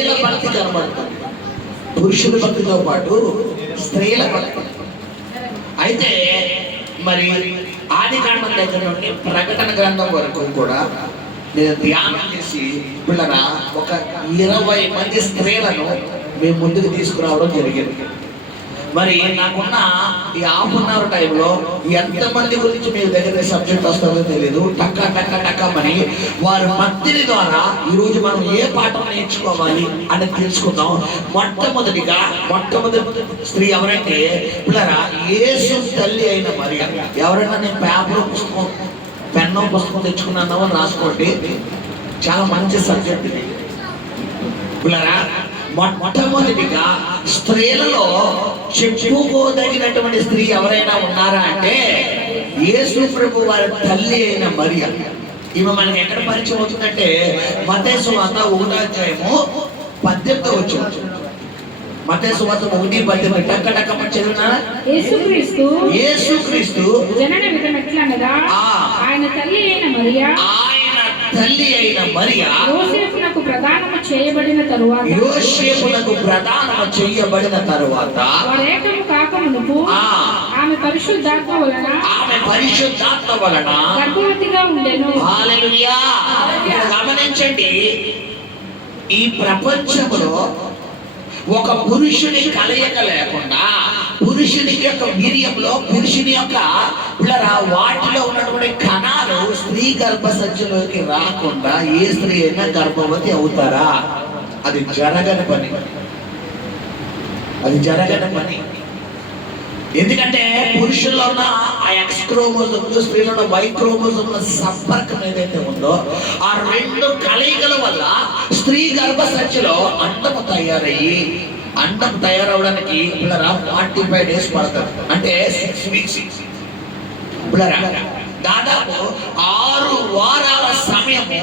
భక్తి కనబడుతుంది. పురుషుల భక్తితో పాటు స్త్రీల భక్తి. అయితే మరి ఆది కాండం దగ్గర నుండి ప్రకటన గ్రంథం వరకు కూడా నేను ధ్యానం చేసి పిల్లరా ఒక 20 మంది స్త్రీలను మేము ముందుకు తీసుకురావడం జరిగింది. మరి నాకున్న ఈ ½ టైంలో ఎంతమంది గురించి మీ దగ్గర సబ్జెక్ట్ వస్తుందో తెలియదు. టక్క టక్క టక్కమని వారి భక్తిని ద్వారా ఈరోజు మనం ఏ పాఠం నేర్చుకోవాలి అని తెలుసుకుందాం. మొట్టమొదటి స్త్రీ ఎవరంటే పిల్లరా యేసు తల్లి అయిన మరియ. ఎవరైనా నేను పేపర్ పుస్తకం పెన్ను పుస్తకం తెచ్చుకున్నాను అని రాసుకోండి. చాలా మంచి సబ్జెక్ట్ ఇది పిల్లరా. మొట్టమొదటిగా స్త్రీలలో చెప్పుకోదగినటువంటి స్త్రీ ఎవరైనా ఉన్నారా అంటే యేసు ప్రభు వారి తల్లి అయిన మరియ. ఈమె మనకి ఎక్కడ పరిచయం అవుతుందంటే మత్తయి సువార్త 1:18 వచ్చింది. మత్తయి సువార్త 1:18 టక్క టక్క చదివినా యేసుక్రీస్తు జనన విధానం ఎట్లనగా ఆయన తల్లి అయిన మరియ యోసేపునకు ప్రదానము చేయబడిన తరువాత వారేకము కాకమునుపు ఆమె పరిశుద్ధాత్మ వలన గర్భవతిగా ఉండెను. హల్లెలూయా. గమనించండి, ఈ ప్రపంచంలో ఒక పురుషుని కలయిక లేకుండా పురుషునికి యొక్క వీర్యంలో పురుషుని యొక్క వాటిలో ఉన్నటువంటి కణాలు స్త్రీ గర్భసంచిలోకి రాకుండా ఏ స్త్రీ అయినా గర్భవతి అవుతారా? అది జరగని పని. ఎందుకంటే పురుషుల్లో ఉన్న ఆ X క్రోమోజోమ్ స్త్రీలో ఉన్న Y క్రోమోజోమ్ సంపర్కం ఏదైతే ఉందో ఆ రెండు కలయికల వల్ల స్త్రీ గర్భసంచిలో అండము తయారవడానికి 45 డేస్ పడుతుంది. అంటే 6 వీక్స్. దాదాపు 6 వారాల సమయము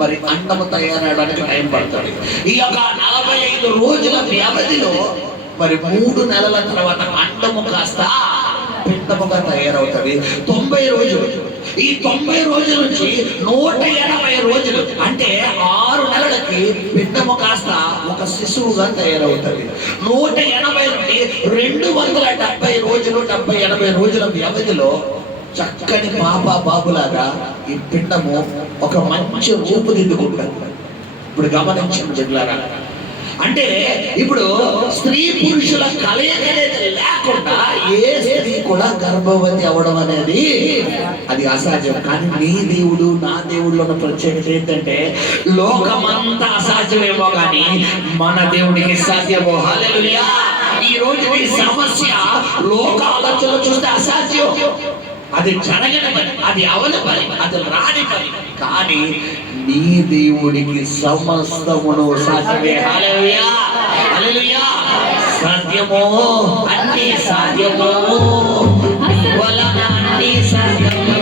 మరి అండము తయారవడానికి టైం పడుతుంది. ఈ యొక్క 45 రోజుల వ్యవధిలో మరి 3 నెలల తర్వాత అండము కాస్త పిండముగా తయారవుతుంది. 90 రోజులు. ఈ 90 రోజుల నుంచి 180 రోజులు అంటే 6 నెలలకి పిండము కాస్త ఒక శిశువుగా తయారవుతుంది. 180 నుండి 270 రోజులు 70-80 రోజుల వ్యవధిలో చక్కని బాబులాగా ఈ పిండము ఒక మంచి రూపుదిద్దుకుంటుంది. ఇప్పుడు గమనించండి బిడ్డలారా, అంటే ఇప్పుడు స్త్రీ పురుషుల కలయిక అనేది లేకుండా ఏ స్త్రీ కూడా గర్భవతి అవడం అనేది అది అసాధ్యం. కానీ నీ దేవుడు నా దేవుడు ఉన్న ప్రత్యేకత ఏంటంటే లోకమంతా అసాధ్యమేమో కానీ మన దేవుడికి సాధ్యమో. హల్లెలూయా. ఈ రోజు ఈ సమస్య లోక ఆలోచనలు చూస్తే అసాధ్యం. అది జరగని పని, అది అవని పని, అది రాని పని. కానీ నీ దేవుడికి సమస్తమును సాధ్యమే. హల్లెలూయా. హల్లెలూయా. సాధ్యమో అన్ని సాధ్యమో వలన అన్ని సాధ్యము.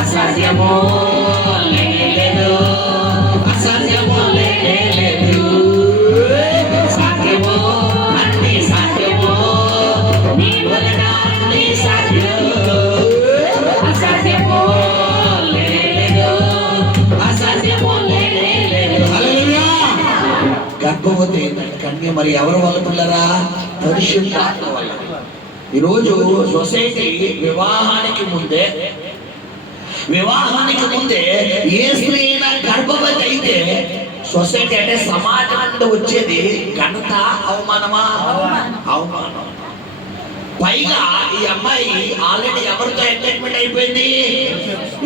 అసాధ్యమో లేదు, అసాధ్యమో లేదు. సాధ్యమో అన్ని సాధ్యమో నీ వలన అన్ని సాధ్యము. గర్భవతి కన్య మరి ఎవరి వల్ల పిల్లరా? పరిశుద్ధాత్మ వల్ల. ఈరోజు సొసైటీ వివాహానికి ముందే ఏ స్త్రీ అయినా గర్భవతి అయితే సొసైటీ అంటే సమాజం నుండి వచ్చేది ఘనత, అవమానమా? అవమానం. పైగా ఈ అమ్మాయి ఆల్రెడీ ఎవరితో ఎంగేజ్మెంట్ అయిపోయింది?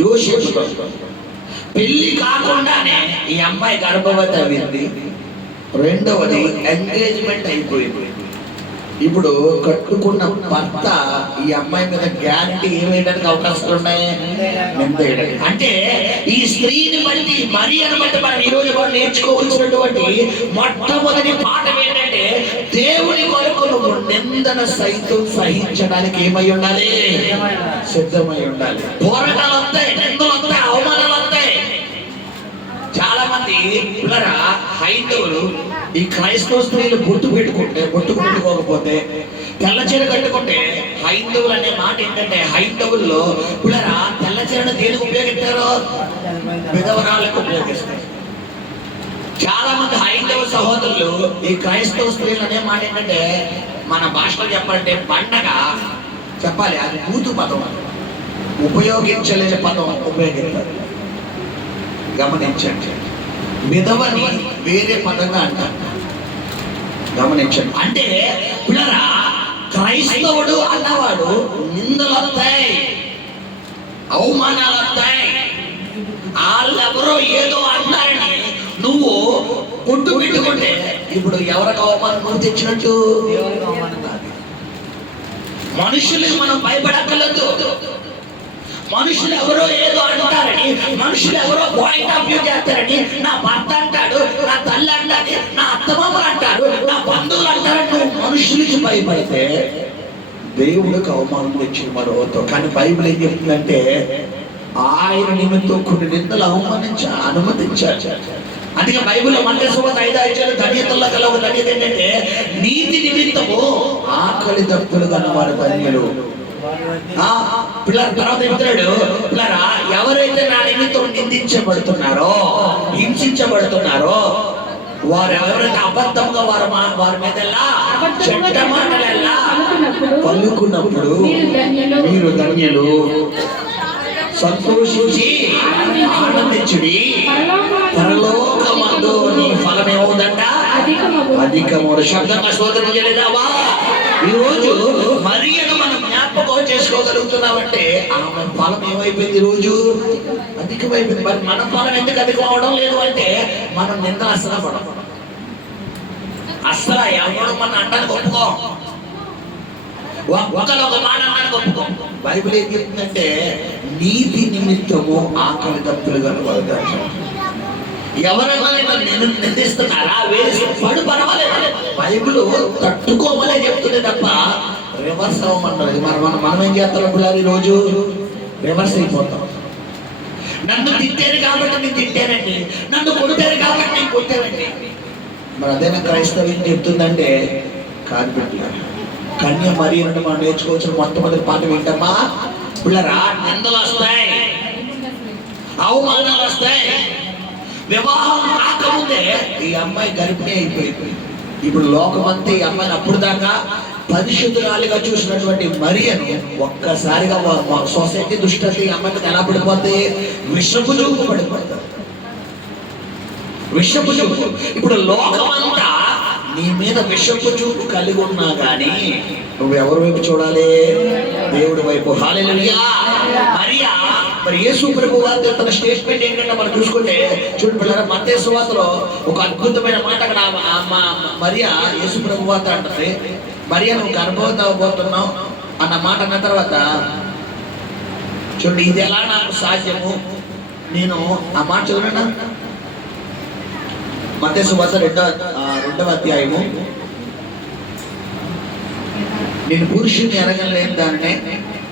యోసేపుతో. పెళ్లి కాకుండానే ఈ అమ్మాయి గర్భవతి అయింది. రెండవది ఎంగేజ్మెంట్ అయిపోయింది. ఇప్పుడు కట్టుకున్న భర్త ఈ అమ్మాయి మీద గ్యారంటీ ఏమేయడానికి అవకాశాలు ఉన్నాయి? నిందేయడానికి. అంటే ఈ స్త్రీని బట్టి మరియను బట్టి మనం ఈ రోజు మనం నేర్చుకోవాల్సినటువంటి మొట్టమొదటి పాఠం ఏంటంటే దేవుని కొరకు నువ్వు నిందన సైతం సహించడానికి ఏమై ఉండాలి? సిద్ధమై ఉండాలి. పోరాటాలు వస్తాయి, నిందలు వస్తాయి, అవమానాలు వస్తాయి. చాలా మంది హైందవులు ఈ క్రైస్తవ స్త్రీలు బొట్టు పెట్టుకోకపోతే తెల్ల చీర కట్టుకుంటే హైందవులు అనే మాట ఏంటంటే హైందవుల్లో తెల్ల చీరను దేనికి ఉపయోగిస్తారు? విధవరాలకు ఉపయోగిస్తారు. చాలా మంది హైందవ సహోదరులు ఈ క్రైస్తవ స్త్రీలు అనే మాట ఏంటంటే, మన భాషలో చెప్పాలంటే పండగ చెప్పాలి, అది బూతు పదం, ఉపయోగించలేని పదం ఉపయోగిస్తారు. గమనించండి, విధవని వేరే పదంగా అంటారు. గమనించండి, అంటే పిల్లరా క్రైస్తవుడు అన్నవాడు నిందలు వస్తాయి, అవమానాలు వస్తాయి. వాళ్ళెవరో ఏదో అన్నారని నువ్వు కొట్టు పెట్టుకుంటే ఇప్పుడు ఎవరికి అవమానం నువ్వు తెచ్చినట్టు? మనుషులు మనం భయపడక్కర్లేదు. మనుషులు ఎవరో ఏదో అంటారని, మనుషులు ఎవరో పాయింట్ ఆఫ్ వ్యూ చేస్తారని, నా భర్త అంటాడు, నా తల్లి అంటాడు, నా అత్తమామలు అంటారు, నా బంధువులు అంటారని నువ్వు మనుషులకి భయపడితే దేవుడికి అవమానం తెచ్చింది మరోతో. కానీ బైబిల్ ఏం చెప్తుందంటే, ఆయన నిమిత్తం కొన్ని నిందలు అనుమతించారు. అందుకే బైబిల్లో మత్తయి సువార్త 5:5 ధన్యతల్లో గల ఒక ధన్యత ఏంటంటే, నీతి నిమిత్తము ఆకలి దప్పులు కన్నవారు ధన్యులు. పిల్లల తర్వాత చెప్తున్నాడు, పిల్లరా ఎవరైతే నా నిమిత్తం నిందించబడుతున్నారో, హింసించబడుతున్నారో, వారు ఎవరైతే అబద్ధంగా వారి మీద చెడ్డ మాటలెల్లా పలుకున్నప్పుడు మీరు ధన్యులు, సంతోషించి ఆనందించుడి, పరలోకమందు నీ ఫలం ఏమవుతుందంట? అధికము. శబ్దంగా స్తోత్రం చేయలేదావా? ఈ రోజు మరియను మనం జ్ఞాపకం చేసుకోగలుగుతున్నామంటే ఆమె ఫలం ఏమైపోయింది? రోజు అధికమైపోయింది. మరి మన ఫలం ఎందుకు అధికం అవడం లేదు అంటే, మనం నింద అసలు పడం, అసలు ఎవరు మన అంటానికి ఒప్పుకో, ఒకరు ఒక మాట అన్నానికి ఒప్పుకో. బైబిల్ ఏం చెప్తుందంటే, నీతి నిమిత్తము ఆకలి దప్పులు కనబడతారు. ఎవరైనా నేను నిందిస్తున్నారా వేసి పడు పర్వాలేదు, బైబిల్ తట్టుకోమనే చెప్తుంది తప్ప రివర్స్ అవ్వమన్నది. మనం ఏం చేస్తాం పిల్లలు? ఈరోజు రివర్స్ అయిపోతాం. నన్ను తిట్టారు కాబట్టి నేను తిట్టానండి, నన్ను కొట్టారు కాబట్టి నేను కొట్టానండి. మరి అదేనా క్రైస్తవ్యం చెప్తుందంటే? కాదు పెట్టారు. కన్య మరి మనం నేర్చుకోవచ్చు. మొట్టమొదటి పాట వింటామా పిల్లరా? నిందలు వస్తాయి, అవమానాలు వస్తాయి. వివాహం కాకముందే ఈ అమ్మాయి గర్భిణి అయిపోయింది. ఇప్పుడు లోకమంతా ఈ అమ్మాయిని అప్పుడు దాకా పరిశుద్ధురాలిగా చూసినటువంటి మరియను ఒక్కసారిగా సొసైటీ దృష్టి ఈ అమ్మాయికి ఎలా పడిపోతే విషపు చూపు పడిపోతుంది. విషపు చూపు. ఇప్పుడు లోకమంతా నీ మీద విషపు చూపు కలిగి ఉన్నా గానీ నువ్వు ఎవరి వైపు చూడాలి? దేవుడి వైపు. హల్లెలూయా. మరియా మరి యేసు ప్రభు వారి తన స్టేట్మెంట్ ఏంటంటే మనం చూసుకుంటే, చూడండి పిల్లరా, మత్తయి సువార్తలో ఒక అద్భుతమైన మాట అక్కడ మరియా యేసు ప్రభు వార్త అంటుంది, మరియా నువ్వు గర్భవతి అవ్వబోతున్నావు అన్న మాట అన్న తర్వాత, చూడండి ఇది ఎలా నాకు సాధ్యము, నేను ఆ మాట చదువునా మత్తయి సువార్త 2వ అధ్యాయము, నేను పురుషుని ఎరగలేని దాన్నే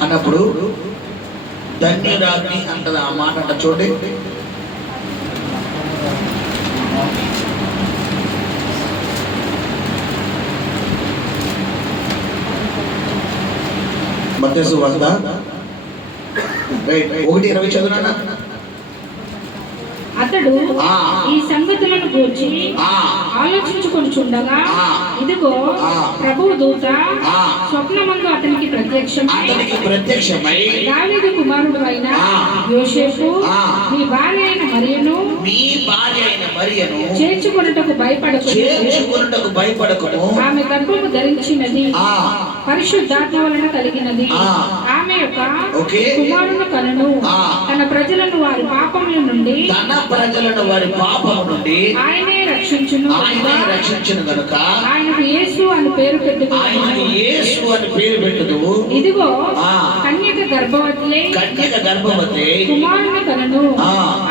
అన్నప్పుడు ధన్యురాగ్ని అంటది. ఆ మాట అంట చూడండి. మత్తయి సువార్త 1:20 చదువునా? అతడు ఈ సంగతులను గూర్చి ఆలోచించుకొనుచుండగా ఇదిగో ప్రభువు దూత స్వప్నమందు అతనికి ప్రత్యక్షమై దావీదు కుమారుడు అయిన యోసేపు నీ భార్య అయిన మరియను చేర్చుకొనుటకు భయపడకుము, ఆమె గర్భము ధరించినది పరిశుద్ధాత్మ వలన కలిగినది, ఆమె యొక్క కుమారుని కనును, తన ప్రజలను వారి పాపముల నుండి ఆయనే రక్షించును గనుక ఆయనకు యేసు అని పేరు పెట్టుదు. ఇదిగో కన్యక గర్భవతి కుమారుని కనును,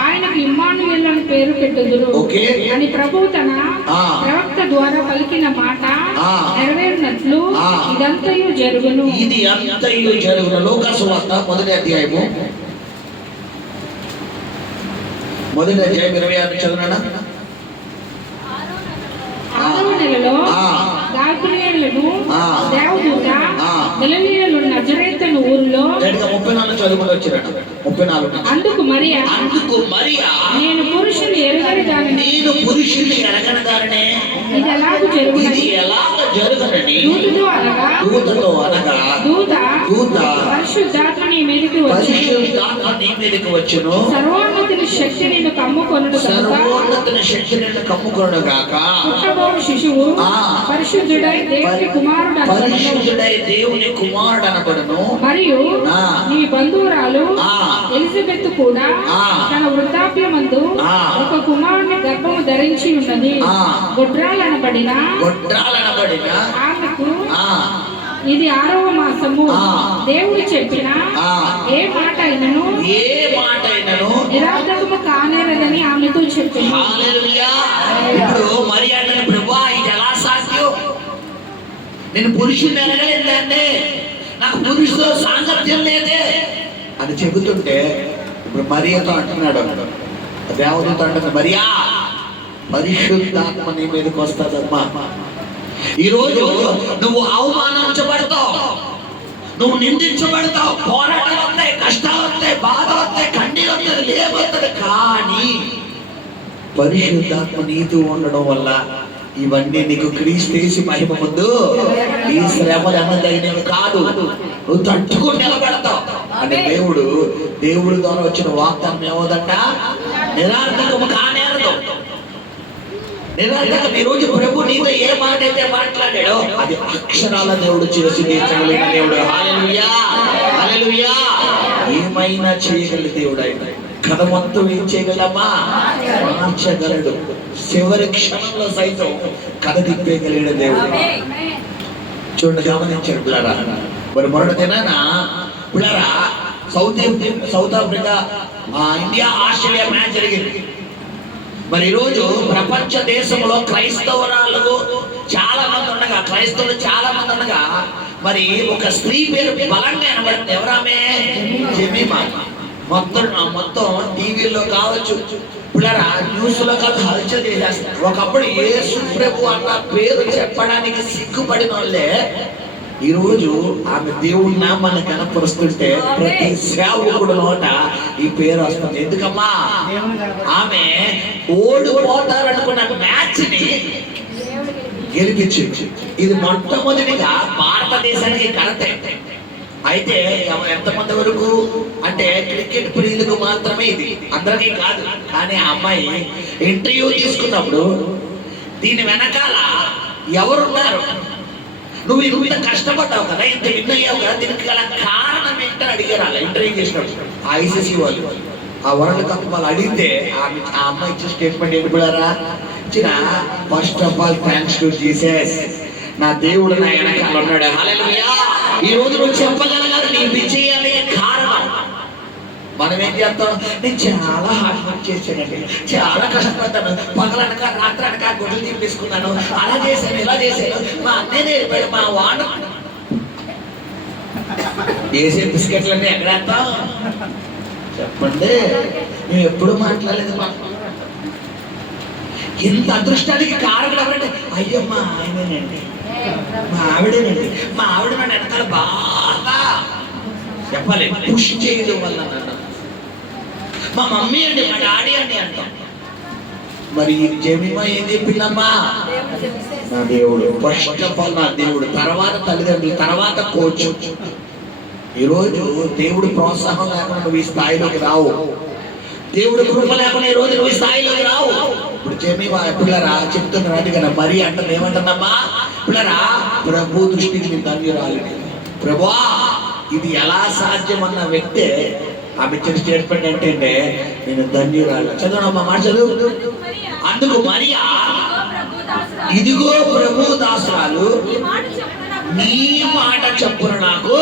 ఆయనకు ఇమ్మానుయేలు అని పేరు పెట్టుదురు అని ప్రభువు తన ప్రవక్త ద్వారా పలికిన మాట నెరవేరినట్లు ఇదంతయు జరుగును. ఇది అంతయు జరుగును. లూకాసు వార్త 1వ అధ్యాయము 26 చదువునా? 6వ నెలలో గాబ్రియేలును దేవదూత గలిలయలో నజరేతు ఊరిలో 34 చదువుకొని వచ్చారట. 34. అందుకు మరియా నేను పురుషుని ఎరగని దానినే ఇది ఎలాగ జరుగునని దూతతో అనగా దూత పరిశుద్ధాత్మ నీ మీదకి వచ్చును, సర్వోన్నతుని శక్తి నిన్ను కమ్ముకొనును గాక పుట్టబోవు శిశువు పరిశుద్ధుడై దేవుని కుమారుడు అనబడును. మరియు నీ బంధువురాలు ఎలిజబెత్ కూడా తన వృద్ధాప్యమందు ఒక కుమారుని గర్భము ధరించి ఉన్నది. గొడ్రాలనబడిన ఆమెకు ఇది 6వ మాసము. దేవుడు చెప్పిన ఏ మాట అయినను నిరార్థకము కానేరదని ఆమెతో చెప్పిన. ఇప్పుడు మరి అంటే ప్రభువా ఇది ఎలా సాధ్యం? నేను పురుషుని ఎరగలేదండి, నాకు పురుషుతో సాంగత్యం లేదే అని చెబుతుంటే ఇప్పుడు మరియతో అంటున్నాడు, దేవదూత అంటుంది, మరియా పరిశుద్ధాత్మ నీ మీదకి వస్తుందమ్మా. ఈరోజు నువ్వు అవమానించబడతావు, నువ్వు నిందించబడతావు, పోరాటాలు వస్తాయి, కష్టాలు వస్తాయి, బాధలు వస్తాయి, కన్నీళ్ళు వస్తాయి, లేబోతుంది. కానీ పరిశుద్ధాత్మ నీతో ఉండడం వల్ల ఇవన్నీ నీకు క్రీస్తు మహిమ ముందు ఈ శ్రమలు అన్నదగినవి కాదు, నువ్వు తట్టుకుని నిలబడతావు అంటే దేవుడి ద్వారా వచ్చిన వాగ్దానం ఏమోదంట, నిరార్థకము కానేరదు. నిరార్థకం. ఈ రోజు ప్రభు నీతో ఏ మాట అయితే మాట్లాడాడో అది అక్షరాల దేవుడు చేసి తీర్చగలిగిన దేవుడు. హల్లెలూయా, హల్లెలూయా. ఏమైనా చేయగల దేవుడు ఆయన. కథ మొత్తం ఏం చేయగలమా? మార్చగలడు. చివరి క్షణంలో సైతం కథ తిప్పేయగలిగిన దేవుడు. చూడండి, గమనించాడు పిల్లరా. మరి మొదటి దినాన పిల్లరా south Africa India Australia match జరిగింది. మరి ఈరోజు ప్రపంచ దేశంలో క్రైస్తవులు చాలా మంది ఉండగా మరి ఒక స్త్రీ పేరు బలంగా వినబడుతుంది. ఎవరామే? జెమిమా. మొత్తం టీవీలో కావచ్చు, పిల్లరా న్యూస్ లో కాదు, హల్చల్ చేసేస్తారు. ఒకప్పుడు యేసు ప్రభు అన్న పేరు చెప్పడానికి సిగ్గుపడిన వాళ్ళే ఈరోజు ఆమె దేవుడి నామాన్ని కనపరుస్తుంటే ప్రతి సేవకుడు నోట ఈ పేరు వస్తుంది. ఎందుకమ్మా? ఆమె ఓడిపోతారనుకున్న మ్యాచ్ ని గెలిపించింది. ఇది మొట్టమొదటిగా భారతదేశానికి కడతే. అయితే ఎంతమంది వరకు అంటే క్రికెట్ ప్రియులకు మాత్రమే ఇది, అందరికీ కాదు. కానీ ఆ అమ్మాయి ఇంటర్వ్యూ తీసుకున్నప్పుడు దీని వెనకాల ఎవరున్నారు, నువ్వు ఇంత కష్టపడ్డావు కదా, ఇంత విన్ అయ్యావు కదా, దీనికి గల కారణం ఏంటని అడిగారు. అలా ఇంటర్వ్యూ చేసినప్పుడు ఐసీసీ వాళ్ళు ఆ వరల్డ్ కప్ వాళ్ళు అడిగితే ఆ అమ్మాయి ఇచ్చిన స్టేట్మెంట్ ఏంటి కూడా ఇచ్చిన, first of all thanks to Jesus, నా దేవుడు నా వెనకాల ఉన్నాడు. హల్లెలూయా. ఈ రోజు నువ్వు చెప్పగలగాలి నీ విజయానికి కారణం. మనం ఏం చేస్తాం? నేను చాలా హార్డ్ వర్క్ చేశానండి, చాలా కష్టపడ్డాను, పగలనక రాత్రనక గుడ్లు తీపిసుకున్నాను, అలా చేశాను, ఇలా చేశాను, మా అన్నయ్య నేర్పాడు, మా వాడు వేసే బిస్కెట్లన్నీ ఎక్కడ వేస్తాం చెప్పండి. మేము ఎప్పుడు మాట్లాడలేదు. ఇంత అదృష్టానికి కారణం ఎవరంటే అయ్యో మా ఆయనేనండి, మా ఆవిడేనండి. మా ఆవిడ నన్ను వెనకాల బాగా చెప్పాలి పుష్ చేయడం వల్ల నన్ను, మా మమ్మీ అండి, మా డాడీ అండి అంటాం. మరి జెమిమా ఏం చెప్పిందమ్మా? నా దేవుడు, ఫస్ట్ ఆఫ్ ఆల్ నా దేవుడు, తర్వాత తల్లిదండ్రులు, తర్వాత కోచ్. ఈరోజు దేవుడు ప్రోత్సాహం లేకుండా నువ్వు ఈ స్థాయిలోకి రావు, దేవుడు కృప లేకుండా ఈ రోజు నువ్వు ఈ స్థాయిలోకి రావు. ఇప్పుడు జెమిమా పిల్లరా చెప్తున్నారు అది కదా, మరి అంటే ఏమంటుందమ్మా? పిల్లరా ప్రభు దృష్టికి నేను ధన్యురాలి. ప్రభువా ఇది ఎలా సాధ్యమన్న వ్యక్తే ఆమె ఇచ్చిన స్టేట్మెంట్ ఏంటంటే నేను ధన్యురాలు. చదవనమ్మా మాట చదువు. అందుకు మరియా, ఇదిగో ప్రభు దాసురాలు, నీ మాట చెప్పున నాకు.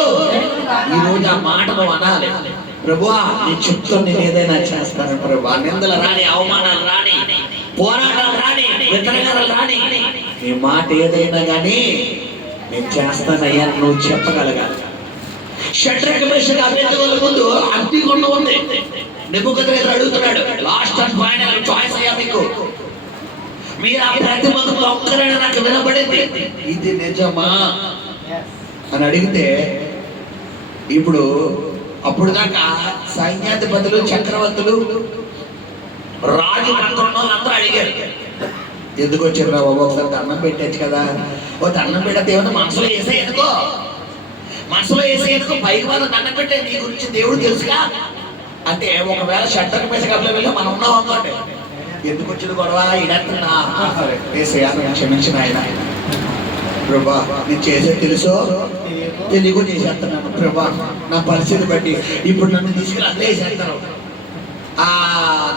ఈరోజు ఆ మాట నువ్వు అనాలి. ప్రభువా నీ చెప్తాను, నేను ఏదైనా చేస్తాను ప్రభువా. నిందలు రాని, అవమానాలు రాని, పోరాటాలు రాని, వ్యతిరేకాలు రాని, నీ మాట ఏదైనా కానీ నేను చేస్తానయ్యా నువ్వు చెప్పగలగాలి. షడ్రక్ మేషక్ అబేద్నెగోల ముందు అగ్నిగుండం ఉంది. నెబుకద్నెజర్ అడుగుతున్నాడు, లాస్ట్ అండ్ ఫైనల్ చాయిస్ అయ్యా మీకు, మీరు ఆ ప్రతిమకు ఒక్కరైనా నాకు వినబడింది, ఇది నిజమా అని అడిగితే ఇప్పుడు అప్పుడు దాకా సైన్యాధిపతులు, చక్రవర్తులు, రాజు మంత్రులు అందరూ అడిగారు, ఎందుకు వచ్చారు రా బాబు, ఒకసారి దండం పెట్టచ్చు కదా. ఓ దండం పెట్టే దేవుని మనసులో వేసే ఎందుకో, మనసులో వేసే ఎందుకో, పైకి వాళ్ళు దండం పెట్టే నీ గురించి దేవుడు తెలుసుగా అంటే, ఒకవేళ షట్టర్ మేసకప్లో వెళ్ళి మనం ఉన్నాం అనుకోండి, ఎందుకు వచ్చింది గొడవ ఇడంటున్నా వేసే క్షమించిన ఆయన ప్రభా, నేను చేసే తెలుసో తెలియకు చేసేస్తున్నాను ప్రభా, నా పరిస్థితి బట్టి ఇప్పుడు నన్ను తీసుకెళ్ళి అట్లే వేసేస్తాను, ఆ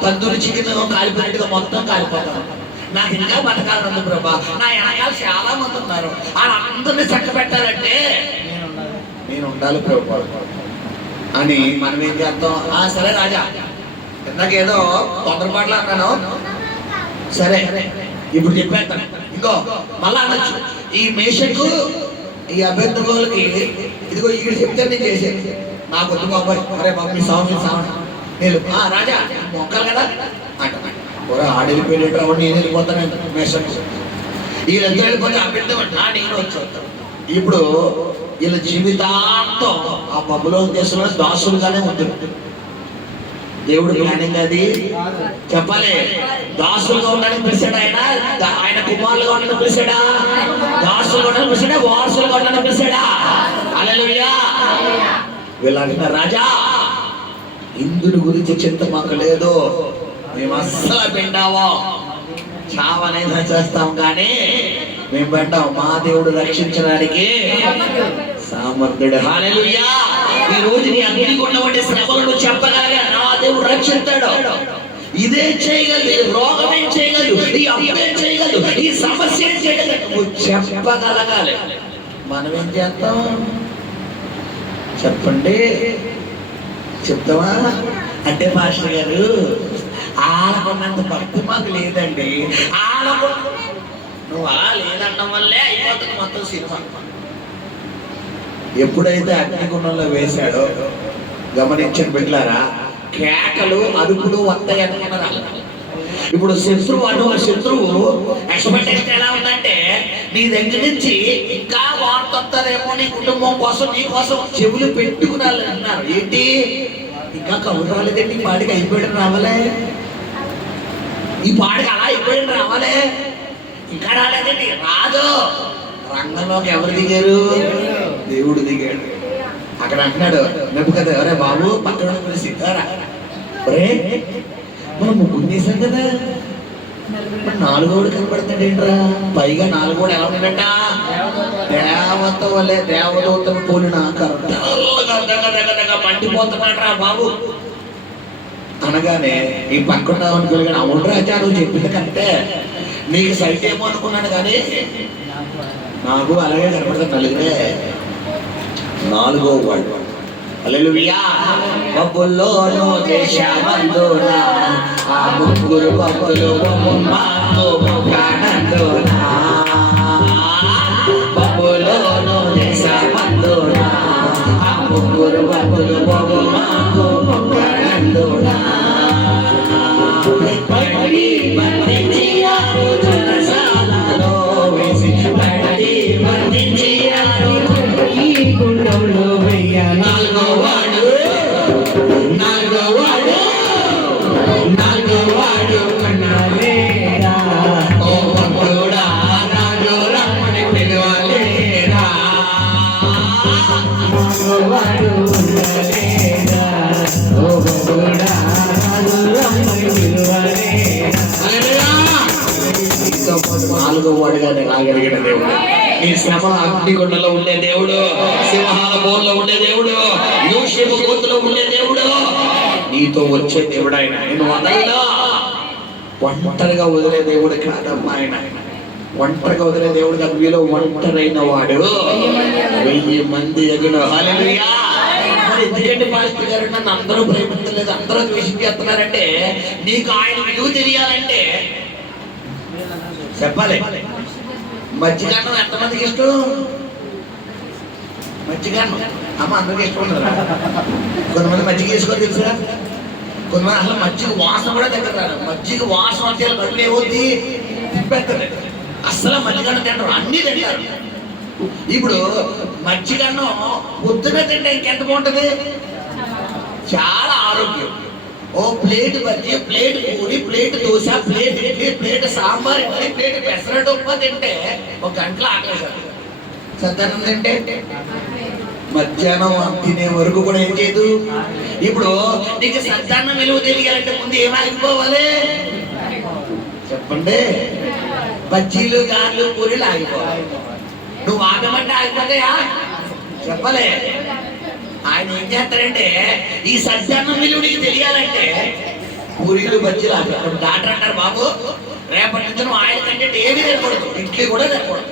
తందూరి చికెన్ కాలిపోయినట్టుగా మొత్తం కాలిపోతాను, నాకు ఇంకా బతకాలను ప్రభా, నా వెనకాల చాలా మంది ఉన్నారు, అందరినీ చక్క పెట్టాలంటే నేను ఉండాలి ప్రభా అని మనం ఏం చేస్తాం. సరే రాజా, ఇందాకేదో తొందరపాట్లు అన్నాను, సరే ఇప్పుడు చెప్పేస్తాను, ఇంకో మళ్ళా అనొచ్చు, ఈ మేషకు ఈ అభ్యర్థులకి ఇదిగో ఈడు చెప్తే నేను చేసేది, నాకు వద్దు బాబాయ్, అరే బాబు మీ సాగు నేను రాజా మొక్కలు కదా అంట, ఆడెళ్ళిపోయేట నేను వెళ్ళిపోతాను మేషకు, వీళ్ళందరూ వెళ్ళిపోతే అభ్యర్థం అంటున్నా నేను వచ్చి. ఇప్పుడు వీళ్ళ జీవితాంతం ఆ బబులోను దేశంలో దాసులుగానే ఉంటుంది. దేవుడు ప్లానింగ్ అది చెప్పాలి. దాసులుగా ఉండడానికి పిలిచాడు ఆయన, ఆయన కుమారులుగా ఉండడానికి పిలిచాడా, దాసులుగా ఉండడానికి పిలిచాడా, వారసులుగా ఉండడానికి పిలిచాడా. హల్లెలూయా. వీళ్ళు అంటున్నారు, రాజా ఇందుని గురించి చింత మాకు లేదు, మేము అస్సలు పెట్టావో చావనైనా చేస్తాం కానీ మేము పెట్టాం, మా దేవుడు రక్షించడానికి సామర్థ్యుడు. హల్లెలూయా. ఈ రోజు నీ అగ్నిగుండం వంటి శ్రమలను చెప్పగలగా నా దేవుడు రక్షిస్తాడు. ఇదే చేయగలదు, ఈ రోగం ఏం చేయగలదు, ఈ అప్పు ఏం చేయగలదు, ఈ సమస్య ఏం చేయగలదు, నువ్వు చెప్పగలగాలి. మనం ఏం చేస్తాం చెప్పండి, చెప్తావా అంటే పాస్టర్ గారు ఆలకున్నంత భక్తి మాకు లేదండి, ఆలకు నువ్వు అలా లేదనడం వల్లే అయిపోతుంది మొత్తం సినిమా. ఎప్పుడైతే అగ్నిగుండంలో వేశాడో గమనించండి బిడ్డలారా, కేకలు అరుపులు వస్తాయి అనుకున్నారు. ఇప్పుడు శత్రువు అను శత్రువు ఎక్స్పెక్టేషన్ ఎలా ఉందంటే, నీ దగ్గర నుంచి ఇంకా వాడుతుంటారేమో నీ కుటుంబం కోసం, నీ కోసం చెవులు పెట్టుకున్నారు అన్నారు. ఏంటి ఇంకా కబురు రాలేదండి, ఈ పాడికి అయిపోయాడు రావాలే, ఈ పాడికి అలా అయిపోయాడు రావాలే, ఇంకా రాలేదండి, రాదు. రంగంలోకి ఎవరు దిగారు? దేవుడు దిగాడు. అక్కడ అంటున్నాడు నెబుకద్నెజరు, ఎవరే బాబు పక్కన సిద్ధారా, ఒరే మనం ముగ్గురు తీసాం కదా, నాలుగోడు కనపడతాడు ఏంట్రా, పైగా నాలుగోడు ఎలా ఉన్నాడట, దేవత వల్లే దేవదూతను పోలిన మండిపోతున్నాడు రా బాబు అనగానే ఈ పక్కన అనుకోలేగానే, అవును రాజా నువ్వు చెప్పింది కంటే నీకు సైట్ ఏమో అనుకున్నాను కానీ నాకు అలాగే కనపడతాడు. నలుగురే నాలుగో వాడు. హల్లెలూయా. బబులోను దేశమందున ఆ ముగ్గురు భక్తులు బొమ్మకు మొక్కనందున, బబులోను దేశమందున ఆ ముగ్గురు భక్తులు బొమ్మకు మొక్కనందున, పడి బంధించి చెరసాలలో వేసి, పడి బంధించి ఈ గుండంలో వెయ్య. నాలుగో వాడు కన్నాలేరా, ఓ భక్తుడా నాలో రమ్మని పిలవలేరా, వాడు ఉండలేరా, ఓ భక్తుడా నాలో రమ్మని పిలవలేరా. నాలుగో వాడుగానే రాగలిగిన దేవుడు, నీ శ్రమ అగ్నిగుండంలో ఉండే దేవుడు, సింహాల బోన్లో ఉండే దేవుడు, యోషేపు గోతులో ఉండే దేవుడు, నీతో వచ్చే దేవుడు ఆయన. నేను వదలలా, ఒంటరిగా వదిలే దేవుడు కాదమ్మా ఆయన, ఒంటరిగా వదిలే దేవుడు కాదు, మీలో ఒంటరైన వాడు 1000 మంది ఎగుడు. హల్లెలూయా. మరి ఎందుకంటే పాస్టర్ గారు నన్ను అందరూ ప్రేమించలేదు, అందరూ ద్వేషం చేస్తున్నారంటే, నీకు ఆయన విలువ తెలియాలంటే చెప్పాలి. మజ్జిగన్నం ఎంతమందికి ఇష్టం? మజ్జిగన్నం అమ్మ అందరికి ఇష్టం ఉండదు. కొంతమంది మజ్జిగ వేసుకో తెలుసా, కొంతమంది అసలు మజ్జిగ వాసన కూడా దగ్గర రాదు. మజ్జిగ వాసన వచ్చే కడుపులు ఏమవుద్ది, తిప్పెత్తది. అస్సలు మజ్జిగన్నం తింటారు, అన్నీ తింటారు. ఇప్పుడు మజ్జిగన్నం పొద్దున తింటే ఇంకెంత బాగుంటుంది, చాలా ఆరోగ్యం. ఓ plate bajji, plate puri, plate dosa, plate idli, plate sambar, idli, plate pesarattu upma తింటే ఒక గంటలో ఆకలేసారు. సద్దన్నం తింటే మధ్యాహ్నం తినే వరకు కూడా ఏం చేయదు. ఇప్పుడు నీకు సద్దన్నం విలువ తెలియాలంటే ముందు ఏం ఆగిపోవాలి చెప్పండి? బజ్జీలు, గార్లు, పూరీలు ఆగిపోవాలి. నువ్వు ఆగమంటే ఆగిపోతాయా చెప్పలే. ఆయన ఏం చేస్తారంటే ఈ సద్దన్నం విలువ నీకు తెలియాలంటే పూరీలు, బజ్జీలు ఆగిపోతాడు. డాక్టర్ అంటారు, బాబు రేపటి నుంచి నువ్వు ఆయన కంటే ఏమీ తినకూడదు, ఇడ్లీ కూడా తినకూడదు,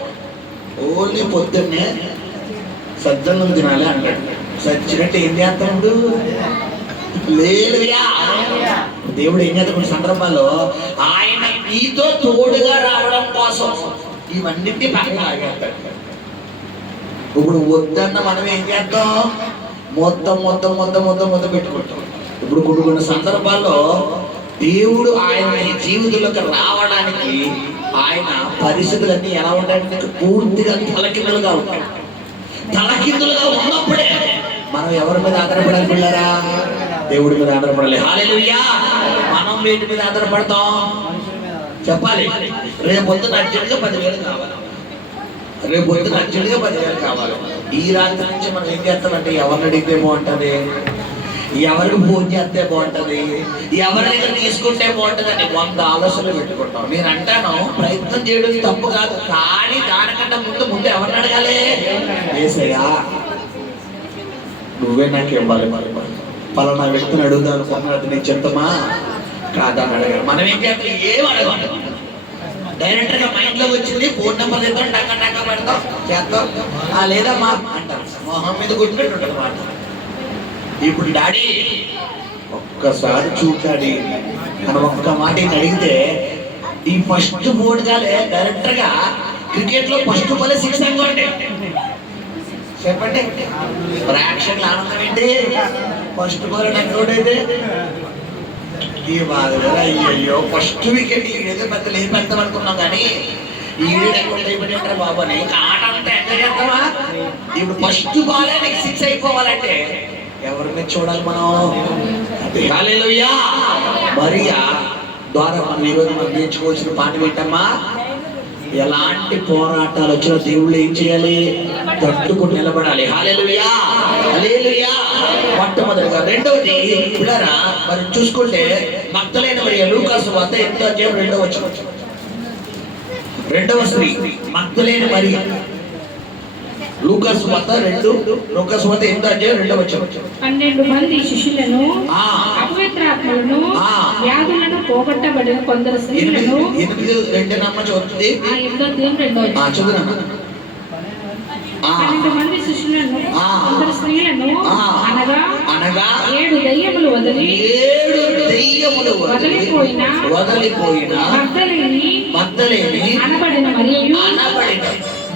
ఓన్లీ పొద్దున్నే సద్దన్నం తినాలి అంటాడు. సచ్చినట్టు ఏం చేస్తాడు? లేదుయా. దేవుడు ఏం చేస్తాడు కొన్ని సందర్భాల్లో ఆయన నీతో తోడుగా రావడం కోసం ఇవన్నింటినీ పక్కన ఆగేస్తాడు. ఇప్పుడు వద్దన్న మనం ఏం చేద్దాం? మొత్తం పెట్టుకుంటాం. ఇప్పుడు కొన్ని సందర్భాల్లో దేవుడు ఆయన జీవితంలోకి రావడానికి ఆయన పరిస్థితులన్నీ ఎలా ఉంటాయంటే పూర్తిగా తలకిందులుగా ఉంటాయి. తలకిందులుగా ఉన్నప్పుడే మనం ఎవరి మీద ఆధారపడాలి పిల్లరా? దేవుడి మీద ఆధారపడాలి. హల్లెలూయా. మనం వీటి మీద ఆధారపడతాం చెప్పాలి. రేపు పొద్దున అర్జెంట్గా 10,000 కావాలి, రేపు పొద్దున అర్జెంట్గా 10,000 కావాలి. ఈ రాత్రి నుంచి మనం ఏం చేస్తామంటే ఎవరిని అడిగితే బాగుంటుంది, ఎవరికి ఫోన్ చేస్తే బాగుంటుంది, ఎవరి దగ్గర తీసుకుంటే బాగుంటుంది అని 100 ఆలోచనలు పెట్టుకుంటాం. నేను అంటాను ప్రయత్నం చేయడం తప్పు కాదు, కానీ దానికంటే ముందు ఎవరిని అడగాలి? యేసయ్యా నువ్వే నాకు ఇవ్వాలి, పలానా వ్యక్తిని అడుగుదాం అనుకున్నది నేను చెప్తామా కాదా అని అడగాలి. మనం ఏం చేస్తాం? ఏం అడగాలి? డైరెక్ట్ గా మైండ్ లోకి వచ్చింది, ఫోన్ నెంబర్ తెస్తాం, టంగా పెడతాం, చేస్తాం, లేదమ్మా అంటాం. మొహం మీద గుర్తుపెట్టి ఉంటుంది మాట. ఇప్పుడు డాడీ ఒక్కసారి చూడాడి మనం ఒక్క మాట అడిగితే ఈ ఫస్ట్ బోర్డు కాలే డైరెక్టర్ గా క్రికెట్ లో ఫస్ట్ బాల్ 6 అనుకోండి చెప్పండి. ప్రేక్షకుల ఆనందం ఏంటి? ఫస్ట్ బాల్ అవుట్ అయితే ఈ బాధ అయ్యో ఫస్ట్ వికెట్ ఈడైతే పెద్ద లేదు పెడతాం అనుకున్నాం, కానీ ఈడు ఎక్కడ అయిపోయింటారు బాబు అని ఇంకా ఆట అంతా ఎంజాయ్ చేస్తావా? ఇప్పుడు ఫస్ట్ బాలే నీకు 6 అయిపోవాలంటే ఎవరిని చూడాలి మనం? హల్లెలూయా. మరియా ద్వారా మనం ఈరోజు మనం నేర్చుకోవాల్సిన పాట ఏంటమ్మా? ఎలాంటి పోరాటాలు వచ్చినా దేవుళ్ళు ఏం చేయాలి? తట్టుకుని నిలబడాలి. హల్లెలూయా హల్లెలూయా. మొట్టమొదటిగా. రెండవది పిల్లరా మరి చూసుకుంటే మగ్దలేన మరియ లూకాసు వార్త 8వ అధ్యాయం 2వ వచనం. రెండవ స్త్రీ మగ్దలేన మరియ లూకాసు వార్త 8వ అధ్యాయం 2వ వచనం. 12 మంది శిష్యులను, అపవిత్రాత్మలను, వ్యాధులను పోగొట్టబడిన కొందరు స్త్రీలను 8:2 చదువుతుంది. 12 మంది శిష్యులను, కొందరు స్త్రీలను అనగా 7 దయ్యములు వదిలిపోయిన మగ్దలేని అనబడిన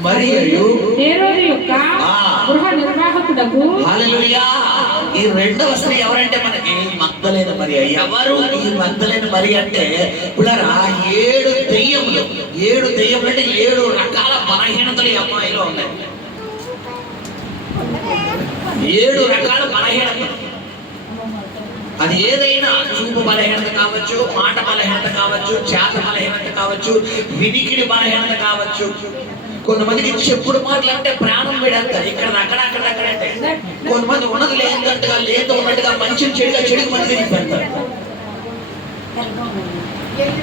మరియయు హేరోదు యొక్క గృహ నిర్వాహకుడకు. హల్లెలూయా. ఈ రెండవ స్త్రీ ఎవరంటే మనకి మగ్దలేన మరియ. ఎవరు ఈ మగ్దలేన మరియ అంటే పిల్లరా 7 దెయ్యములు అంటే 7 రకాల బలహీనతలు ఈ అమ్మాయిలో ఉన్నాయి. 7 రకాల బలహీనతలు. అది ఏదైనా చూపు బలహీనత కావచ్చు, మాట బలహీనత కావచ్చు, చేత బలహీనత కావచ్చు, వినికిడి బలహీనత కావచ్చు. కొంతమందికి చెప్పుడు మాటలంటే ప్రాణం పెడతారు. ఇక్కడ అక్కడంటే కొంతమంది ఉన్నది లేదంటగా లేదు ఉన్నట్టుగా మంచిని చెడుకు మంచి పెడతారు.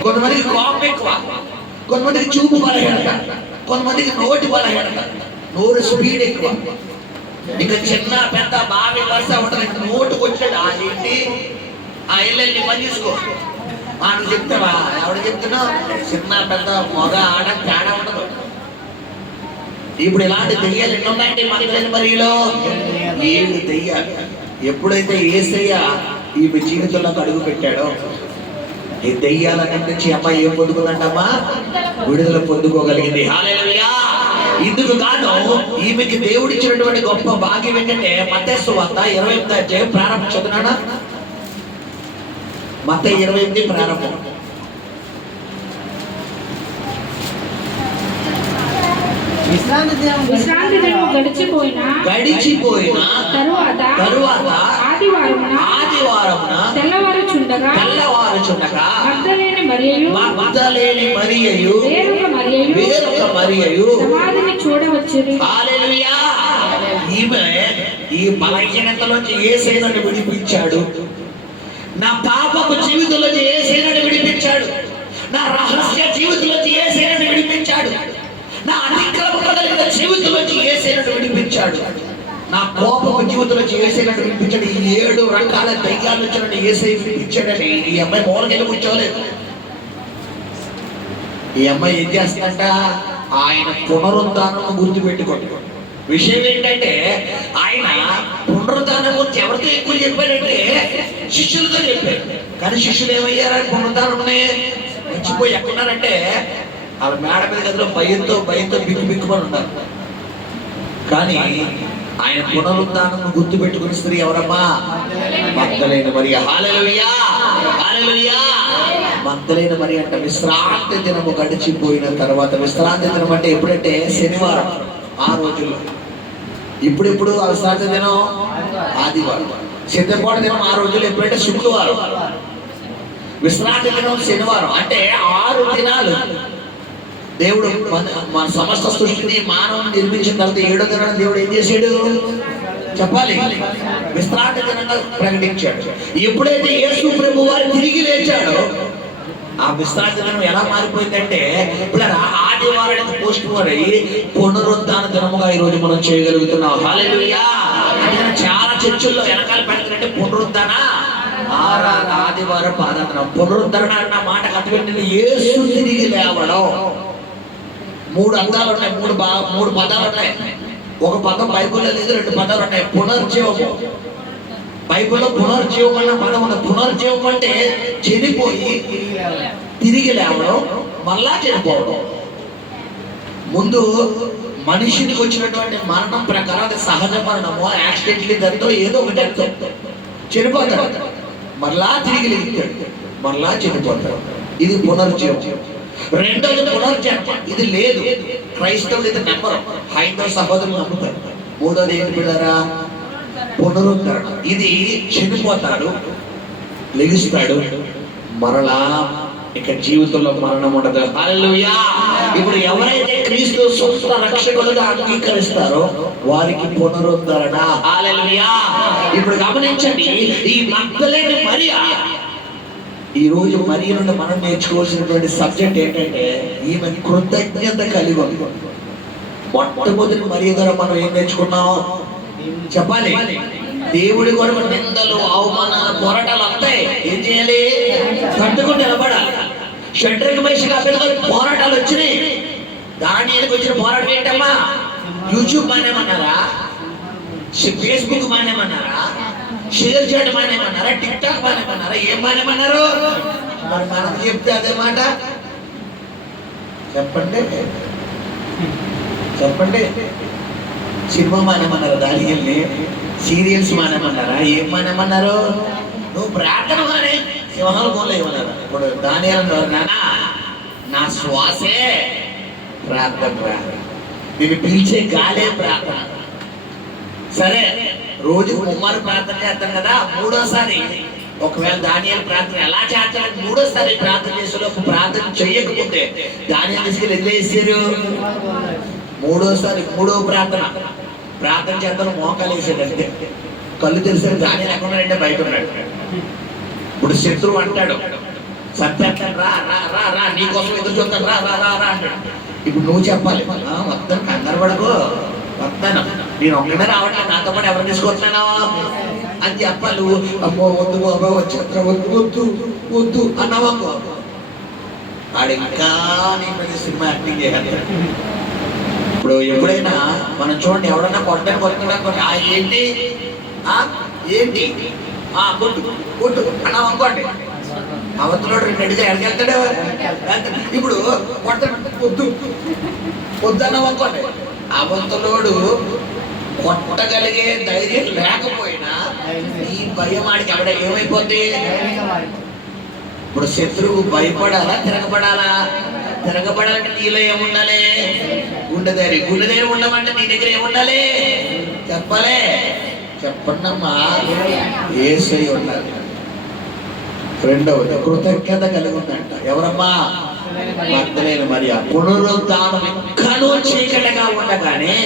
కొంతమందికి కోపం ఎక్కువ, కొంతమందికి చూపు బలహీనత, కొంతమందికి నోటి బలహీనత, నోరు స్పీడ్ ఎక్కువ. ఇంకా చిన్న పెద్ద బావి వరుస ఉంటుంది. నోటుకు వచ్చాడు ఏంటి ఎల్లెల్ని పని తీసుకో నువ్వు చెప్తావా? ఎవడు చెప్తున్నావు? చిన్న పెద్ద మొగ ఆడ తేడా ఉండదు. ఇప్పుడు ఇలాంటి దెయ్యాలు ఎన్ని ఉన్నాయంటే మగ్దలేన మరియలో 7 దెయ్యాలు. ఎప్పుడైతే యేసయ్య ఈమె జీవితంలోకి అడుగు పెట్టాడో ఈ దెయ్యాలన్నిటి నుంచి అమ్మాయి ఏం పొందుకుందంటమ్మా? విడుదల పొందుకోగలిగింది. హల్లెలూయా. ఇందుకు కాదు ఈమెకి దేవుడు ఇచ్చినటువంటి గొప్ప భాగ్యం ఏంటంటే మత్తయి సువార్త 28వ అధ్యాయం ప్రారంభం చదువునాడా? మత్తయి 28 ప్రారంభం. యేసు విశ్రాంతి దినము గడిచిపోయిన తరువాత ఆదివారమున తెల్లవారుచుండగా మగ్దలేని మరియయు వేరొక మరియయు సమాధిని చూడవచ్చును. హల్లెలూయా. ఈమె ఈ బలహీనతలోంచి యేసయ్యను విడిపించాడు. నా పాపపు జీవితంలోంచి యేసయ్యను విడిపించాడు. నా రహస్య జీవితంలోంచి యేసయ్యను విడిపించాడు. నా అతిక్రమం కలిగిన జీవితంలోంచి యేసయ్యను విడిపించాడు. నా కోపపు జీవితంలోంచి యేసయ్యను విడిపించాడు. ఈ 7 రకాల దయ్యాల నుంచి నన్ను యేసయ్య విడిపించాడని ఈ అమ్మాయి మూలకెళ్ళి కూర్చోలేదు. ఈ అమ్మాయి ఏం చేస్తుందంట? ఆయన పునరుద్ధానం గుర్తుపెట్టుకోండి. విషయం ఏంటంటే ఆయన పునరుద్ధానం గురించి ఎవరితో ఎక్కువ చెప్పాడంటే శిష్యులతో చెప్పాడు. కానీ శిష్యులు ఏమయ్యారని పునరుద్ధానంనే మర్చిపోయి ఎక్కడున్నారంటే వాళ్ళ మేడ మీద గదిలో భయంతో బిక్కుమని ఉన్నారు. కానీ ఆయన పునరుద్ధానం గుర్తు పెట్టుకుని స్త్రీ ఎవరమ్మా? మగ్దలేని మరియ. హల్లెలూయా, హల్లెలూయా. మగ్దలేని మరియ అంట. విశ్రాంతి దినము గడిచిపోయిన తర్వాత, విశ్రాంతి దినం అంటే ఎప్పుడంటే శనివారం ఆ రోజుల్లో. ఇప్పుడు ఆ విశ్రాంతి దినం ఆదివారం. సిద్ధపాటు దినం ఆ రోజుల్లో ఎప్పుడంటే శుక్రవారం. విశ్రాంతి దినం శనివారం. అంటే 6 దినాలు దేవుడు మన సమస్త సృష్టిని మానవుని నిర్మించిన తర్వాత 7వ దినాన్ని దేవుడు ఏం చేశాడు చెప్పాలి? విశ్రాంతి దినంగా ప్రకటించాడు. ఎప్పుడైతే యేసు ప్రభు వారు తిరిగి లేచాడో ఆ విశ్రాంతి దినం ఎలా మారిపోయిందంటే ఇప్పుడు ఆదివారానికి పోస్ట్ పోన్ అయ్యి పునరుద్ధాన దినముగా ఈ రోజు మనం చేయగలుగుతున్నాం. హల్లెలూయా. చాలా చర్చిల్లో వెనకాల పెడతారంటే పునరుద్ధాన ఆదివారం ఆరాధన. పునరుద్ధరణ అన్న మాట కట్టుబెట్టింది యేసు తిరిగి లేవడం. 3 అర్థాలు ఉన్నాయి, 3 పదాలు ఉన్నాయి. ఒక పదం బైబిల్లో లేదు, 2 పదాలు ఉన్నాయి. పునర్జీవము. బైబిల్లో పునర్జీవం అన్న పదం ఉంది. పునర్జీవం అంటే చనిపోయి తిరిగి లేవడం, మళ్ళా చనిపోవడం. ముందు మనిషికి వచ్చినటువంటి మరణం ప్రకారం అది సహజ మరణము, యాక్సిడెంట్లీ డెత్, ఏదో ఒక డెత్. చనిపోతాడు, మళ్ళా తిరిగి లేస్తాడు, మళ్ళా చనిపోతాడు. ఇది పునర్జీవం. రెండోది పునర్జన్మ. ఇది లేదు, క్రైస్తవులు ఇది నమ్మరు, హైందవ సహోదరులు నమ్ముతారు. మూడోది ఏంటి పిల్లరా? పునరుద్ధరణ. ఇది చనిపోతాడు, లెగుస్తాడు, మరలా ఇక జీవితంలో మరణం ఉండదు. హల్లెలూయా. ఇప్పుడు ఎవరైతే క్రీస్తు సొంత రక్షకులుగా అంగీకరిస్తారో వారికి పునరుద్ధరణ. హల్లెలూయా. ఇప్పుడు గమనించండి, ఈ మగ్దలేని మరియ, ఈ రోజు మరియ నుండి మనం నేర్చుకోవాల్సినటువంటి సబ్జెక్ట్ ఏంటంటే ఈమె కృతజ్ఞత కలిగి ఉంది. మొట్టమొదటి మరియ ద్వారా మనం ఏం నేర్చుకున్నాం చెప్పాలి? దేవుడి కొరకు నిందలు, అవమానాలు, పోరాటాలు వస్తాయి. ఏం చేయాలి? తట్టుకుని నిలబడాలి. షడ్రక్ మేషక్ అబేద్నెగోకు పోరాటాలు వచ్చినాయి. దానియేలుకు వచ్చిన పోరాటం ఏంటమ్మా? యూట్యూబ్ మానేమన్నారా? ఫేస్బుక్ మానేమన్నారా? షేర్ చేయడం మానేమన్నారా? Tick talk మానేమన్నారా? ఏం మానేమన్నారు? మరి మనం చెప్తే అదే మాట. చెప్పండి చెప్పండి. సినిమా మానేమన్నారా? దానియేలుని సీరియల్స్ మానేమన్నారా? ఏం మానేమన్నారు? నువ్వు ప్రార్థన మానే, సింహాలు పోలేమన్నారు. ఇప్పుడు దానియేలు నానా నా శ్వాసే ప్రార్థన, నేను పిలిచే గాలే ప్రార్థన. సరే, రోజు కుమారు ప్రార్థన చేస్తాం కదా, 3వసారి ఒకవేళ దానియేలు ప్రార్థన ఎలా చేస్తాడు? 3వసారి ప్రార్థన చేసేలోపు ప్రార్థన చెయ్యకపోతే దానియేలు తీసుకెళ్ళి ఎందుకు వేసారు? 3వసారి 3వ ప్రార్థన చేద్దాం, మోకాలు వేసాడంటే కళ్ళు తెలిసారు. దానియేలు ఎక్కడ ఉన్నాడంటే బయట ఉన్నాడు. ఇప్పుడు శత్రువు అంటాడు, సత్యాడు, రా రా రా రా నీకోసం ఎదురు చూస్తాను, రా రా రా రా అంటాడు. ఇప్పుడు నువ్వు చెప్పాలి, వస్తాను, కంగారు పడకు, వస్తాను, నేను ఒక్కడే రావట్లేదు, నాతో పాటు ఎవరు తీసుకొస్తున్నానా అని చెప్పాలి. నువ్వు అమ్మో వద్దు బాబా వచ్చేస్తా, వద్దు వద్దు వద్దు అన్నావా? వాడు ఇంకా నీ ప్రతి సినిమా యాక్టింగ్ చేయాలి. ఇప్పుడు ఎప్పుడైనా మనం చూడండి, ఎవడన్నా కొట్టడానికి ఏంటి ఏంటి కొట్టు కొట్టు అన్నావు అనుకోండి, అవతలోడు 2 అడిగితే ఎడకెళ్తాడు. ఇప్పుడు వద్దు వద్దు అన్నావు అనుకోండి, అవతలోడు కొట్టగలిగే ధైర్యం లేకపోయినా ఈ భయం ఆడికి ఎవడ ఏమైపోద్ది? ఇప్పుడు శత్రువు భయపడాలా తిరగబడాలా? తిరగబడాలంటే నీలో ఏముండాలి? గుండె ధైర్యం ఉండమంటే నీ దగ్గర ఏముండాలి? చెప్పలే, చెప్పండమ్మా, యేసయ్య ఉండాలి. రెండవది కృతజ్ఞత కలిగి ఉందంట. ఎవరమ్మా? మగ్దలేని మరియ. పునరుద్ధానం ఇంకనూ చీకటిగా ఉండగానే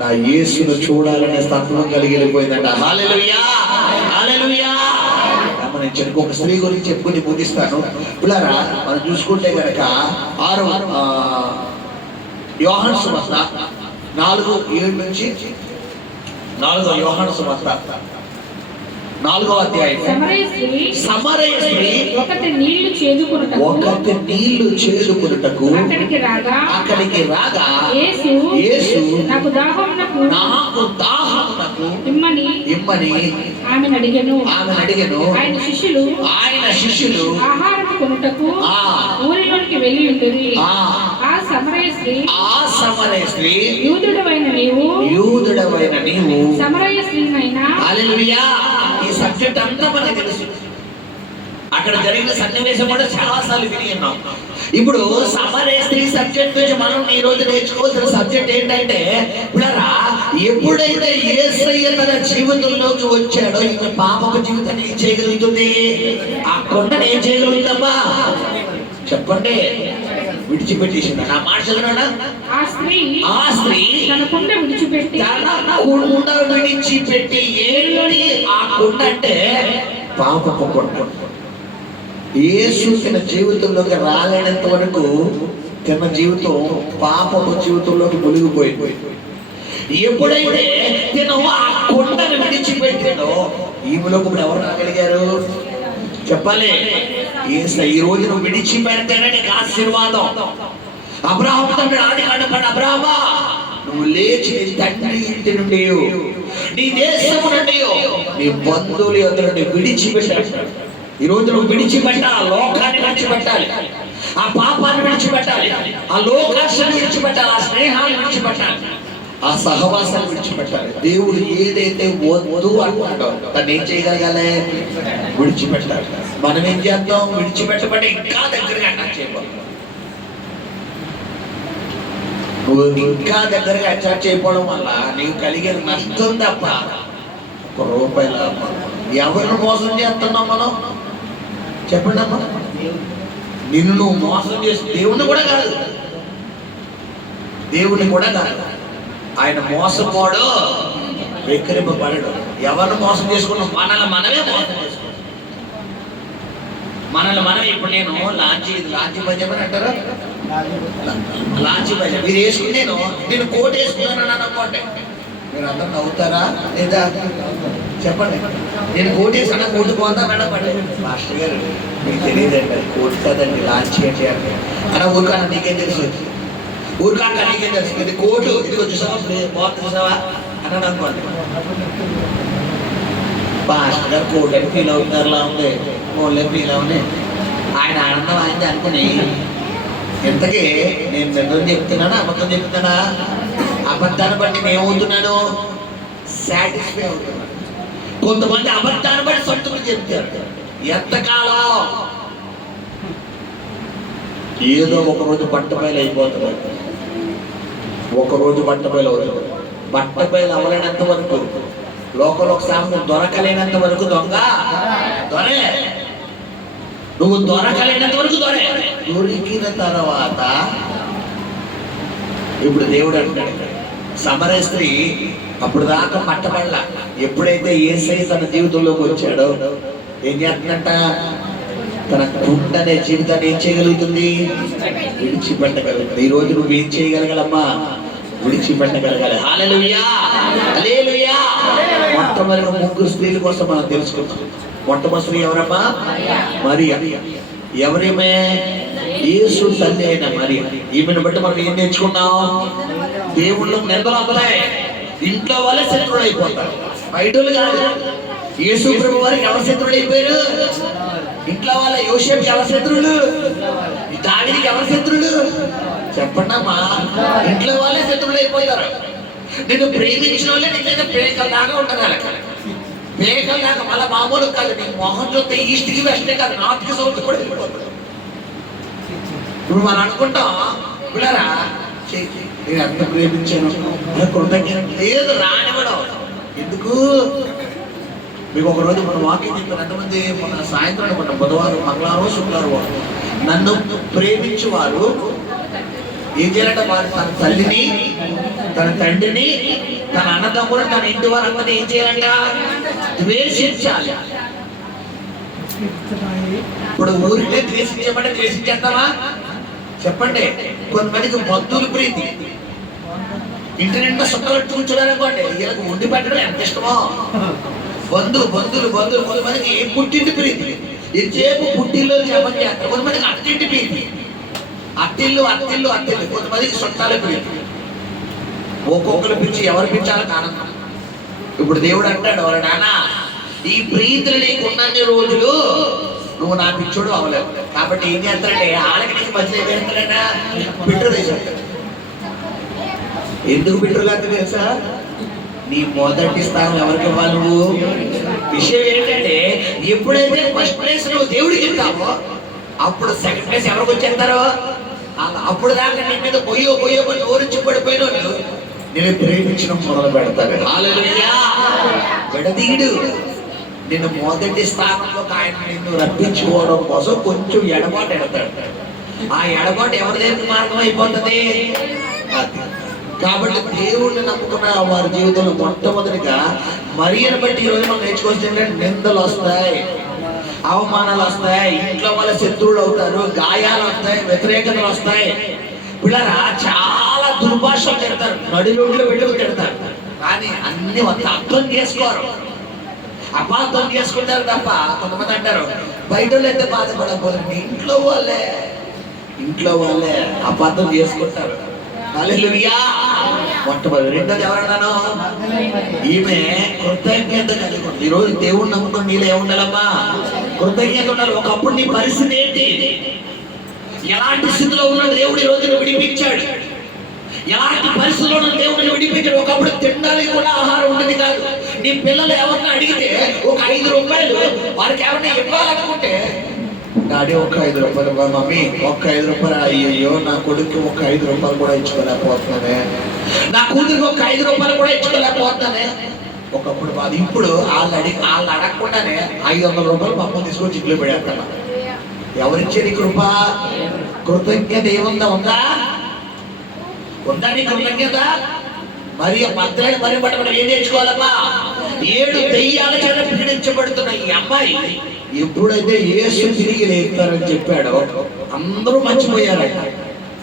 నా యేసును చూడాలనే తత్వం కలిగి వెళ్ళిపోయిందంట. హల్లెలూయా, హల్లెలూయా. గమనించండి, ఒక స్త్రీ గురించి చెప్పుకుని ముగిస్తాను. పిల్లరా, మనం చూసుకుంటే కనుక 6 యోహాను సువార్త 4:7 నుంచి 4 యోహాను సువార్త 4వ అధ్యాయం. సమరయ స్త్రీ ఒకటి నీళ్లు చేదుకొనుటకు అక్కడికి రాగా యేసు నాకు దాహమునకు ఇమ్మని ఆమెను అడిగెను. ఆయన శిష్యులు ఆహారం కొనుటకు ఊరిలోనికి వెళ్ళి ఉంటుంది. ఆ సమరయ స్త్రీ యూదుడవైన నీవు సమరయ స్త్రీనైనా. హల్లెలూయా. ఈ సబ్జెక్ట్ అంతా మనకు తెలుసు. అక్కడ జరిగిన సన్నివేశం కూడా చాలా సార్లు విని ఉన్నాం. ఇప్పుడు సమరయ స్త్రీ సబ్జెక్ట్ నుంచి మనం ఈ రోజు నేర్చుకోవాల్సిన సబ్జెక్ట్ ఏంటంటే, పిల్లరా, ఎప్పుడైతే యేసయ్య తన జీవితంలోకి వచ్చాడో ఈమె పాపపు జీవితాన్ని ఏం చేయగలుగుతుంది? ఆ కొండను ఏం చేయగలుగుతామా? చెప్పండి. విడిచిపెట్టేసింది. నా మాట చదివాడా? ఆ స్త్రీ తన కుండ విడిచిపెట్టి ఏళ్ళని, ఆ కుండ అంటే పాపపు కొండ. యేసు తన జీవితంలోకి రాలేనంత వరకు తన జీవితం పాపపు జీవితంలోకి మునిగిపోయింది. ఎప్పుడైతే నేను ఆ కొండను విడిచిపెట్టాడో ఈమెలోకి ఇప్పుడు ఎవరు రాగలిగారు? చెప్పాలి. ఈ రోజు నువ్వు విడిచిపెడితేనే నీకు ఆశీర్వాదం. అబ్రాహాము తండ్రి ఆదికాండ, అబ్రాహామా, నువ్వు లేచి నీ తండ్రి ఇంటి నుండి, నీ దేశము నుండి, నీ బంధువుల యొద్ద నుండి విడిచిపెట్టాడు. ఈ రోజు నువ్వు విడిచిపెట్టాలి. ఆ లోకాన్ని విడిచిపెట్టాలి, ఆ పాపాన్ని విడిచిపెట్టాలి, ఆ లోకాన్ని విడిచిపెట్టాలి, ఆ స్నేహాన్ని విడిచిపెట్టాలి, ఆ సహవాసాన్ని విడిచిపెట్టాలి. దేవుడు ఏదైతే వద్దు అంటాడో దాన్ని ఏం చేయగలగాలి? విడిచిపెట్టాలి. మనం ఏం చేద్దాం? విడిచిపెట్టబడి ఇంకా దగ్గరగా అటాచ్ చేయబోతాం. నువ్వు ఇంకా దగ్గరగా అటాచ్ చేయకపోవడం వల్ల నీకు కలిగే నష్టం తప్ప ₹1 లాభం. ఎవరిని మోసం చేస్తున్నాం మనం? చెప్పండి అమ్మా. నిన్ను నువ్వు మోసం చేసి దేవుణ్ణి కూడా కాదు, ఆయన మోసపోడు, వెక్కిరింపబడడు. ఎవరిని మోసం చేసుకున్నాం? మనల్ని మనమే మోసం చేసుకున్నాం. ఇప్పుడు నేను లాంచీ భజం అని అంటారా? లాంచీ భజం ఇది వేసుకుని నేను కోట్ వేసుకున్నాను అనుకోండి, మీరు అందరూ నవ్వుతారా లేదా? చెప్పండి. నేను కోట్ వేసుకున్నా, కోటు పోతా మేడం. మాస్టర్ గారు మీకు తెలియదండి, కోట్ కదండి, లాంచీ అంటే అన్న ఊరుకా, నీకేం తెలుసు? ఊరుకాక నీకేం తెలుసు? ఇది కోటు, ఇది చూసావా, బాగుంది చూసావా అన్నాడు అనుకోండి. మాస్టర్ గారు కోట్ అని ఫీల్ అవుతున్నారులా ఉంది, ఫోన్లే ఫీల్ అవునే. ఆయన ఆనందం అయింది అనుకుని, ఇంతకీ నేను నిజం చెప్తున్నానా అబద్ధం చెప్తున్నానా? అబద్ధాన్ని బట్టి నేను ఏమవుతున్నాను? సాటిస్ఫై అవుతున్నాను. కొంతమంది అబద్ధాన్ని బట్టి సంతృప్తి చెప్తారు. ఎంతకాలం? ఏదో ఒకరోజు బట్టబయలు అయిపోతుంది, ఒకరోజు బట్టబయలు అవుతుంది. బట్టబయలు అవ్వలేనంత వరకు, లోకంలో సాధన దొరకలేనంత వరకు దొరే. నువ్వు దొరకలేనంత వరకు దొరికిన తర్వాత ఇప్పుడు దేవుడు అంటాడు, సమరయ స్త్రీ అప్పుడు దాకా పట్టబడలా. ఎప్పుడైతే యేసయ్య తన జీవితంలోకి వచ్చాడో ఏం చేస్తుందంట? తన కుండనే జీవితాన్ని ఏం చేయగలుగుతుంది? విడిచిపెట్టగలుగుతుంది. ఈ రోజు నువ్వు ఏం చేయగలగాలమ్మా? విడిచిపెట్టగలగాలి. హల్లెలూయా, హల్లెలూయా. మొట్టమొదటి 3 స్త్రీల కోసం మనం తెలుసుకుంటాం. మొట్టమొదటి స్త్రీ ఎవరమ్మా? మరియ. ఎవరేమే? యేసు తల్లి అయిన మరియ. ఈమెను బట్టి మనం ఏం నేర్చుకున్నాం? దేవుళ్ళు నిందలు వస్తాయి, ఇంట్లో వాళ్ళే శత్రువులు అయిపోతారు, బయటలు కాదు. యేసు ప్రభు వారికి ఎవరు శత్రువులు అయిపోయారు? ఇంట్లో వాళ్ళ. యోసేపుకి ఎవరు శత్రువులు? దావీదుకి ఎవరు శత్రువులు? చెప్పండి అమ్మా. ఇంట్లో వాళ్ళే శత్రువులు అయిపోతారు. నిన్ను ప్రేమించిన వాళ్ళే నీ మీద పేకల దాకా ఉంటారు. పేకల దాకా మళ్ళీ మామూలు కాదు. నీ మొహం చూస్తే ఈస్ట్కి వెస్టే కాదు, నార్త్కి సౌత్ కూడా వెళ్ళిపోతారు. ఇప్పుడు మనం అనుకుంటాం పిల్లరా నేను ఎంత ప్రేమించాను కృతజ్ఞత లేదు రానివ్వడం ఎందుకు. మీకు ఒక రోజు మన వాకింగ్ చెప్పారు ఎంతమంది మన సాయంత్రం అనుకుంటాం బుధవారం మంగళవారం శుక్రవారం నన్ను ప్రేమించే వారు ఏం చేయాలంటే వారు తన తల్లిని తన తండ్రిని తన అన్నదమ్ములు తన ఇంటి వారందరినీ ఏం చేయాలంట ద్వేషించాలి. ఇప్పుడు ఊరికే ద్వేషించమంటే ద్వేషించేద్దామా చెప్పండి. కొంతమందికి బంధువులు ప్రీతి ఇంటి నిండా సుక్కలు కూర్చోడాలనుకోండి వీళ్ళకి వండి పెట్టడం ఎంత ఇష్టమో. బంధువులు కొంతమందికి పుట్టింటి ప్రీతి ఎంతసేపు పుట్టిల్లో జపం చేస్తారు. కొంతమందికి అత్తింటి ప్రీతి అత్తిల్లు కొంతమందికి చుట్టాల ప్రీతి. ఒక్కొక్కరు పిలిచి ఎవరు పిలిచాలని ఆనందం. ఇప్పుడు దేవుడు అంటాడు వాళ్ళ నాన్న ఈ ప్రీతులు నీకు ఉన్నన్ని రోజులు నువ్వు నా పిచ్చోడు అవ్వలేవు. కాబట్టి ఏం చేస్తాడంటే ఆళ్ళకి నీకు మధ్య పెడతాడైనా పిట్టు తీసాడు. ఎందుకు పిట్రులు అంత తెలుసా? నీ మొదటి స్థానం ఎవరికి ఇవ్వాలి నువ్వు. విషయం ఏంటంటే ఎప్పుడైతే ఫస్ట్ ప్లేస్ నువ్వు దేవుడికి ఇస్తావో అప్పుడు సెకండ్ ప్లేస్ ఎవరికి వచ్చేస్తారో అప్పుడు దాకా నీ మీద పొయ్యో నోరించి పడిపోయిన వాళ్ళు నేను ప్రేమించడం మొదలు పెడతాడు. హల్లెలూయా. విడదీయుడు నిన్ను మొదటి స్థానంలో ఆయన నిన్ను రప్పించుకోవడం కోసం కొంచెం ఎడబాటు ఎడతాడు. ఆ ఎడబాటు ఎవరి దగ్గర మార్గం అయిపోతుంది. కాబట్టి దేవుడిని నమ్ముకున్న వారి జీవితంలో మొట్టమొదటిగా మరియను బట్టి ఈరోజు మనం నేర్చుకోవాల్సింది నిందలు వస్తాయి, అవమానాలు వస్తాయి, ఇంట్లో వాళ్ళ శత్రువులు అవుతారు, గాయాలు వస్తాయి, వ్యతిరేకతలు వస్తాయి. పిల్లరా చాలా దుర్భాషలు తిడతారు, నడిలోట్లో వెళ్ళి తిడతారు. కానీ అన్ని అర్థం చేసుకోరు, అపార్థం చేసుకుంటారు తప్ప. కొంతమంది అంటారు బయట అయితే బాధపడకపోతుంది, ఇంట్లో వాళ్ళే అపార్థం చేసుకుంటారు. హల్లెలూయా. మొట్టమొదటి రెండోది ఎవరన్నాను ఈమె కృతజ్ఞత కలిగి ఉంది. ఈరోజు దేవుణ్ణి నమ్ముకుని నీలో ఏముండాలమ్మా కృతజ్ఞత ఉండాలి. ఒకప్పుడు నీ పరిస్థితి ఏంటి, ఎలాంటి స్థితిలో ఉన్న దేవుడు ఈ రోజున విడిపించాడు, ఎలాంటి పరిస్థితుల్లో ఉన్న దేవుడిని విడిపించాడు. ఒకప్పుడు తినడానికి కూడా ఆహారం ఉండేది కాదు. నీ పిల్లలు ఎవరన్నా అడిగితే ఒక 5 రూపాయలు వారికి ఎవరైనా ఇవ్వాలనుకుంటే డాడీ ఒక 5 రూపాయలు, మమ్మీ ఒక 5 రూపాయలు, అయ్యో నా కొడుకు ఒక 5 రూపాయలు కూడా ఇచ్చుకోలేకపోతున్నానే, నా కూతురికి ఒక 5 రూపాయలు కూడా ఇచ్చుకోలేకపోతున్నానే. ఒకప్పుడు బాధ. ఇప్పుడు వాళ్ళు అడగకుండానే 500 రూపాయలు పాపం తీసుకొని ఇంట్లో పెడేస్తాను. ఎవరిచ్చారు ఈ కృప? కృతజ్ఞత ఉందా నీ కృతజ్ఞత? మరి పత్రాన్ని మరి పట్టడం ఏం నేర్చుకోవాలమ్మా? 7 దెయ్యాల చేత పీడించబడుతున్న ఈ అమ్మాయి ఎప్పుడైతే యేసు తిరిగి లేపుతారని చెప్పాడో అందరూ మర్చిపోయారట.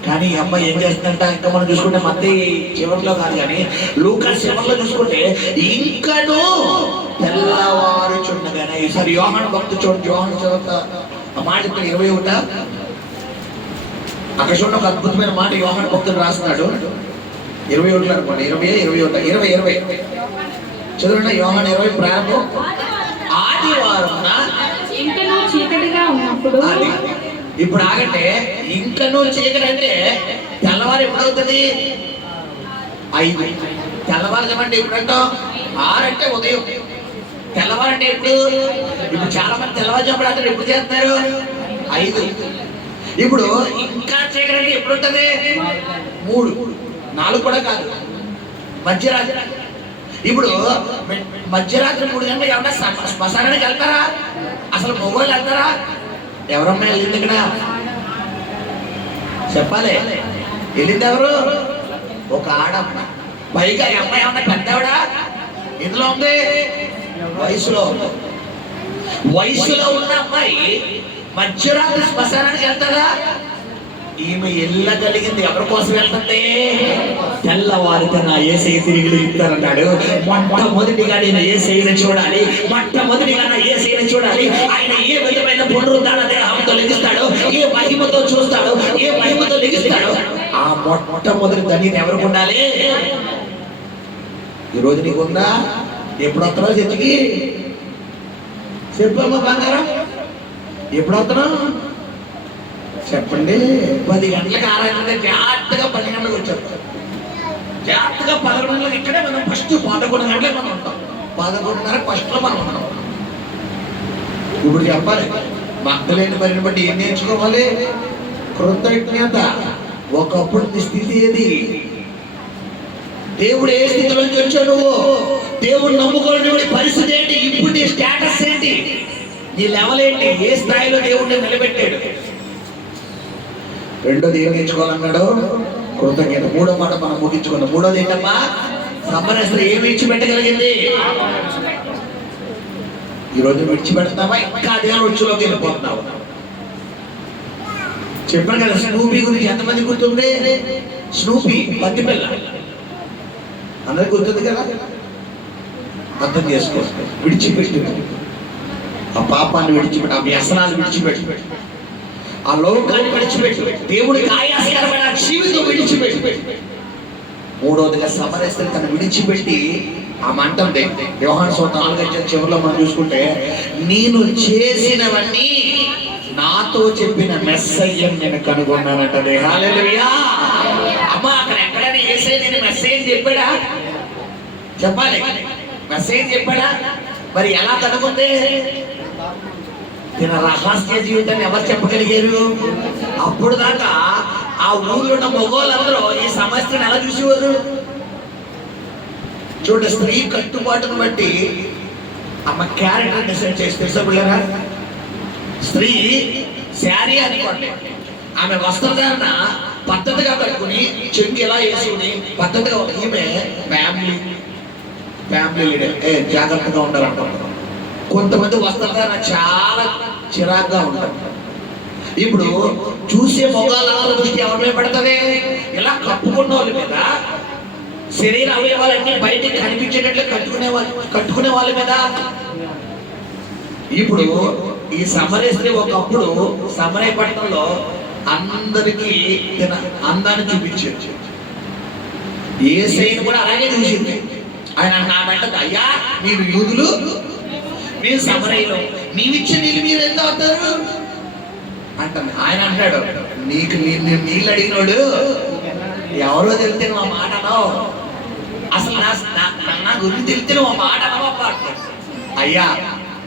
కానీ ఈ అమ్మాయి ఏం చేస్తుందంట, ఇంకా మనం చూసుకుంటే మత్తయి చివరిలో కాదు కానీ లూకా చివరిలో చూసుకుంటే ఇంకనూ తెల్లవారుచుండగానే. ఈసారి యోహాను భక్తుడు చూడండి, యోహాను చదువుత ఆ మాట 21 అక్కడ చూడండి, ఒక అద్భుతమైన మాట యోహాను భక్తుడు రాస్తున్నాడు. 21 అనుకోండి, 20 చదువుంటే యోహాను 20 ప్రారంభం. ఆదివారం ఇంకనూ చీకటిగా ఉన్నప్పుడు. ఇప్పుడు ఆగంటే ఇంకనూ చీకటి అంటే తెల్లవారు ఎప్పుడవుతుంది? 5. తెల్లవారు చెప్పండి ఎప్పుడంటాం? 6 అంటే ఉదయం. తెల్లవారంటే ఎప్పుడు? ఇప్పుడు చాలా మంది తెల్లవారు చెప్పడం ఎప్పుడు చేస్తారు? 5. ఇప్పుడు ఇంకా చీకటి అంటే ఎప్పుడు ఉంటుంది? 3, 4 కూడా కాదు, మధ్యరాత్రి. ఇప్పుడు మధ్యరాత్రి 3 గంటలకు ఏమన్నా శ్మశానానికి వెళ్తారా? అసలు మొగోళ్ళు వెళ్తారా? ఎవరమ్మా వెళ్ళింది ఇక్కడ చెప్పాలి. వెళ్ళింది ఎవరు? ఒక ఆడమ్మ. పైగా ఈ అమ్మాయి ఏమన్నా పెద్దవిడా? ఇందులో ఉంది వయసులో ఉన్న అమ్మాయి మధ్యరాత్రి శ్మశానానికి వెళ్తారా? ఈమె వెళ్ళగలిగింది ఎవరి కోసం వెళ్తుంది? తెల్లవారితే నా యేసయ్య తిరిగి లేపుతారన్నాడు. మొట్టమొదటిగా నేను యేసయ్యను చూడాలి, మొట్టమొదటిగా నా యేసయ్యను చూడాలి. ఆయన ఏ విధమైన పునరుద్ధాన దేహంతో లెగిస్తాడో, ఏ మహిమతో చూస్తాడో, ఏ మహిమతో లెగిస్తాడో ఆ మొట్టమొదటి ధన్యత ఎవరికి ఉండాలి? ఈరోజు నీకుందా? ఎప్పుడు వస్తున్నావు చర్చికి? చెప్పమ్మా బంగారం, ఎప్పుడు వస్తున్నావు చెప్పండి. 10 గంటలకు ఆరాధన జాగ్రత్తగా 10 గంటలకు వచ్చాం. జాగ్రత్తగా 11 గంటలకు ఇక్కడే మనం ఫస్ట్ 11 గంటలకు మనం ఉంటాం. 11:30 ఫస్ట్లో మనం ఉంటాం. ఇప్పుడు చెప్పాలి మగ్ధలేని పనిని బట్టి ఏం నేర్చుకోవాలి? కృతజ్ఞత. ఒకప్పుడు నీ స్థితి ఏది? దేవుడు ఏ స్థితిలోంచి వచ్చావు నువ్వు? దేవుడు నమ్ముకోలేని పరిస్థితి ఏంటి? ఇప్పుడు నీ స్టేటస్ ఏంటి? నీ లెవెల్ ఏంటి? ఏ స్థాయిలో దేవుడిని నిలబెట్టాడు? రెండోది ఏం నేర్చుకోవాలన్నాడు? కృతజ్ఞత. మూడో మాట మనం ముగించుకున్నాం. మూడోది ఏంటమ్మా? సమరస్త్రీ ఏమి విడిచిపెట్టగలిగింది? ఈరోజు విడిచిపెడతావా? ఇంకా అదే రుచిలోకి వెళ్ళిపోతున్నావు. చెప్పాను కదా, స్నూపీ గురించి ఎంతమంది గుర్తుంది? స్నూపీ పత్తి పిల్ల అందరికి గుర్తుంది కదా. అర్థం చేసుకో. విడిచిపెట్టు ఆ పాపాన్ని, విడిచిపెట్టు ఆ వ్యసనాన్ని, విడిచిపెట్టు ఆ లోకాన్ని, విడిచిపెట్టు దేవుడికి ఆయాసకరమైన జీవితం విడిచిపెట్టు. మూడవదిగా సమరస్త్రీ తను విడిచిపెట్టి ఆ మంటండి. యోహాను సువార్త 4 చివరిలో మనం చూసుకుంటే, నేను చేసినవన్నీ నాతో చెప్పిన మెస్సయ్యను నేను కనుగొన్నానంటది. హల్లెలూయా. అమ్మా, అక్కడ ఎక్కడైనా యేసయ్య నేను మెస్సయ్య చెప్పాడా? చెప్పాలి. మెస్సయ్య చెప్పాడా? మరి ఎలా కనుగొంది? తన రహస్య జీవితాన్ని ఎవరు చెప్పగలిగారు? అప్పుడు దాకా ఆ ఊళ్ళో ఉన్న మగవాళ్ళందరూ ఈ సమస్యను ఎలా చూసేవారు? చూడండి, స్త్రీ కట్టుబాటును బట్టి ఆమె క్యారెక్టర్ డిసైడ్ చేసి తెలుసా? స్త్రీ శారీ అనుకోండి, ఆమె వస్త్రధారణ పద్ధతిగా కట్టుకుని చెంగు ఎలా వేసుకుని పద్ధతిగా, ఈమె ఫ్యామిలీ లీడర్, జాగ్రత్తగా ఉండాలంటారు. కొంతమంది వస్త్రధారణ చాలా చిరాగ్గా ఉంటారు. ఇప్పుడు చూసే మొగాళ్ళ దృష్టి ఎవరి మీద పడుతుంది? ఇలా కప్పుకున్న వాళ్ళ మీద, శరీర అవయవాలన్నీ బయటికి కనిపించేటట్లు కట్టుకునే వాళ్ళ మీద. ఇప్పుడు ఈ సమరస్త్రీ ఒకప్పుడు సమరయ పట్టణంలో అందరికీ తన అందాన్ని చూపించారు. యేసయ్యను కూడా అలాగే చూసింది. ఆయన నా వెంట, అయ్యా మీరు యూదులు, మీరు సమరయలో, నీవిచ్చే నీళ్ళు మీరు ఎంత అవుతారు అంటాను. ఆయన అంటాడు, నీకు నీళ్ళు అడిగినోడు ఎవరో తెలితే నువ్వు ఆ మాట అనవు. అసలు నా గురించి తెలితే నువ్వు ఆ మాట అనవా అంటాడు. అయ్యా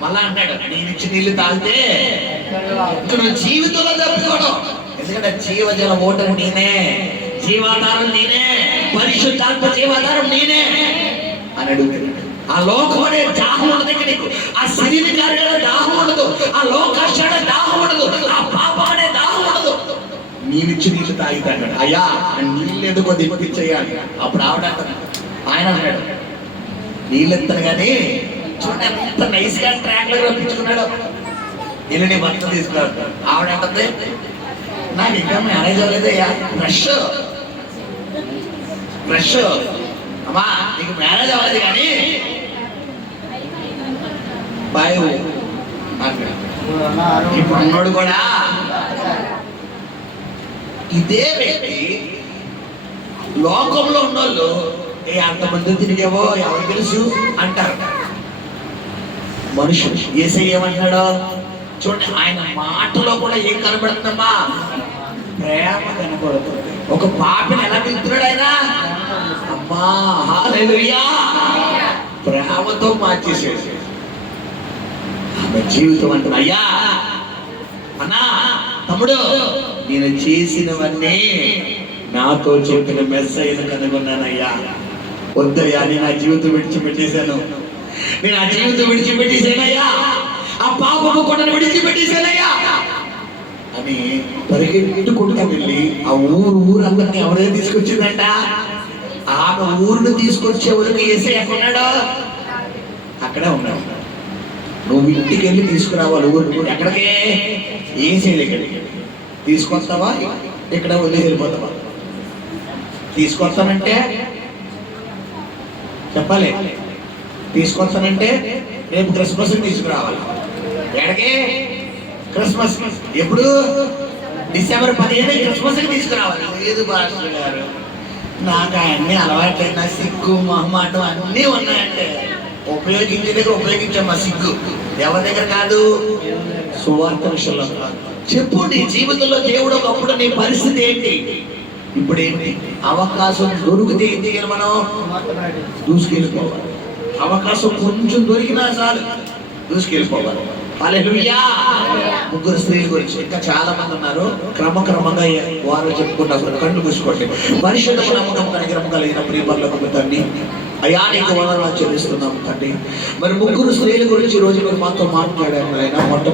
మళ్ళా అంటాడు, నీవిచ్చి నీళ్లు తాగితే ఇంక నువ్వు జీవితంలో తప్పుకోవడం. ఎందుకంటే జీవజల ఓటరు నేనే, జీవాధారం నేనే, పరిశుద్ధాత్మ జీవాధారం నేనే అని అడుగుతున్నాడు. ఆ లోకం అనే దాహం ఉండదు ఇక్కడ నీకు. ఆ శరీర కార్యాల దాహం ఉండదు, ఆ లోకాశ దాహం ఉండదు, ఆ పాపం అనే దాహం ఉండదు. నీవిచ్చి నీళ్ళు తాగుతాడు. అయ్యా నీళ్ళు ఎందుకో దింపించేయాలి. అప్పుడు ఆవిడ ఆయన అన్నాడు, నీళ్ళు ఎత్తాను కానీ చూడండి ఎంత నైస్ గా ట్రాక్ లో రప్పించుకున్నాడు. నేను నీ భర్త తీసుకున్నాడు. ఆవిడ అంటుంది, నాకు ఇంకా మ్యారేజ్ అవ్వలేదయ్యా. ఫ్రెష్ అమ్మా, నీకు మ్యారేజ్ అవ్వలేదు కానీ బాయ్. ఇప్పుడు ఉన్నోడు కూడా ఇదే వ్యక్తి. లోకంలో ఉన్నోళ్ళు అంతమంది తిరిగేవో ఎవరు తెలుసు అంటారు. మనుషులు యేసయ్య ఏమంటాడో చూడండి, ఆయన మాటలో కూడా ఏం కనబడుతుందమ్మా? ప్రేమ కనబడుతుంది. ఒక పాపిని ఎలా పిలుస్తున్నాడు ఆయన? అమ్మా, హల్లెలూయా. ప్రేమతో మార్చేసేసి ఆమె జీవితం అంటుంది. అయ్యా అన్నా, తమ్ముడు, నేను చేసినవన్నీ నాతో చెప్పిన మెస్సయ్యను కనుగొన్నానయ్యా. వద్దయ్యా, నేను ఆ జీవితం విడిచిపెట్టేశాను. నేను ఆ జీవితం విడిచిపెట్టేశానయ్యా. ఆ పాపము కొండను విడిచిపెట్టేశానయ్యా అని పరిగెట్టుకుంటా వెళ్ళి ఆ ఊరందరినీ ఎవరైనా తీసుకొచ్చిందంట. ఆమె ఊరిని తీసుకొచ్చే వరకు యేసయ్య ఎక్కడున్నాడు? అక్కడే ఉన్నాడు. నువ్వు ఇంటికి వెళ్ళి తీసుకురావాలి. ఊరు ఎక్కడికే? యేసయ్య దగ్గరికి తీసుకొస్తావా? ఇక్కడ వదిలి వెళ్ళిపోతావా? తీసుకొస్తానంటే చెప్పాలి. తీసుకొస్తానంటే రేపు క్రిస్మస్ తీసుకురావాలి. ఎక్కడికి? క్రిస్మస్. ఎప్పుడు? డిసెంబర్ 15 క్రిస్మస్కి తీసుకురావాలి. లేదు పాస్టర్ గారు, నాకు అన్నీ అలవాట్లేదు, నా సిగ్గు మొహమాటం అన్నీ ఉన్నాయంటే ఉపయోగించే దగ్గర ఉపయోగించామా? సిగ్గు ఎవరి దగ్గర కాదు, సువార్త విషయంలో కాదు. చెప్పు, నీ జీవితంలో దేవుడు ఒకప్పుడు నీ పరిస్థితి ఏంటి, ఇప్పుడు ఏంటి? అవకాశం దొరికితే ఏం చేయాలి? మనం దూసుకెళ్ళిపోవాలి. అవకాశం కొంచెం దొరికినా చాలు దూసుకెళ్ళిపోవాలి. హల్లెలూయా. ముగ్గురు స్త్రీల గురించి ఇంకా చాలా మంది ఉన్నారు. క్రమక్రమంగా వారు చెప్పుకుంటారు. కళ్ళు మూసుకోండి. పరిశుద్ధ నమ్మకం కనికరం కలిగిన ప్రియపరులకు తండ్రి, అయా నీకు వందనాలు చెల్లిస్తున్నాము తండ్రి. మరి ముగ్గురు స్త్రీల గురించి ఈ రోజు మీరు మాతో మాట్లాడారు ఆయన. మొట్టమొదటి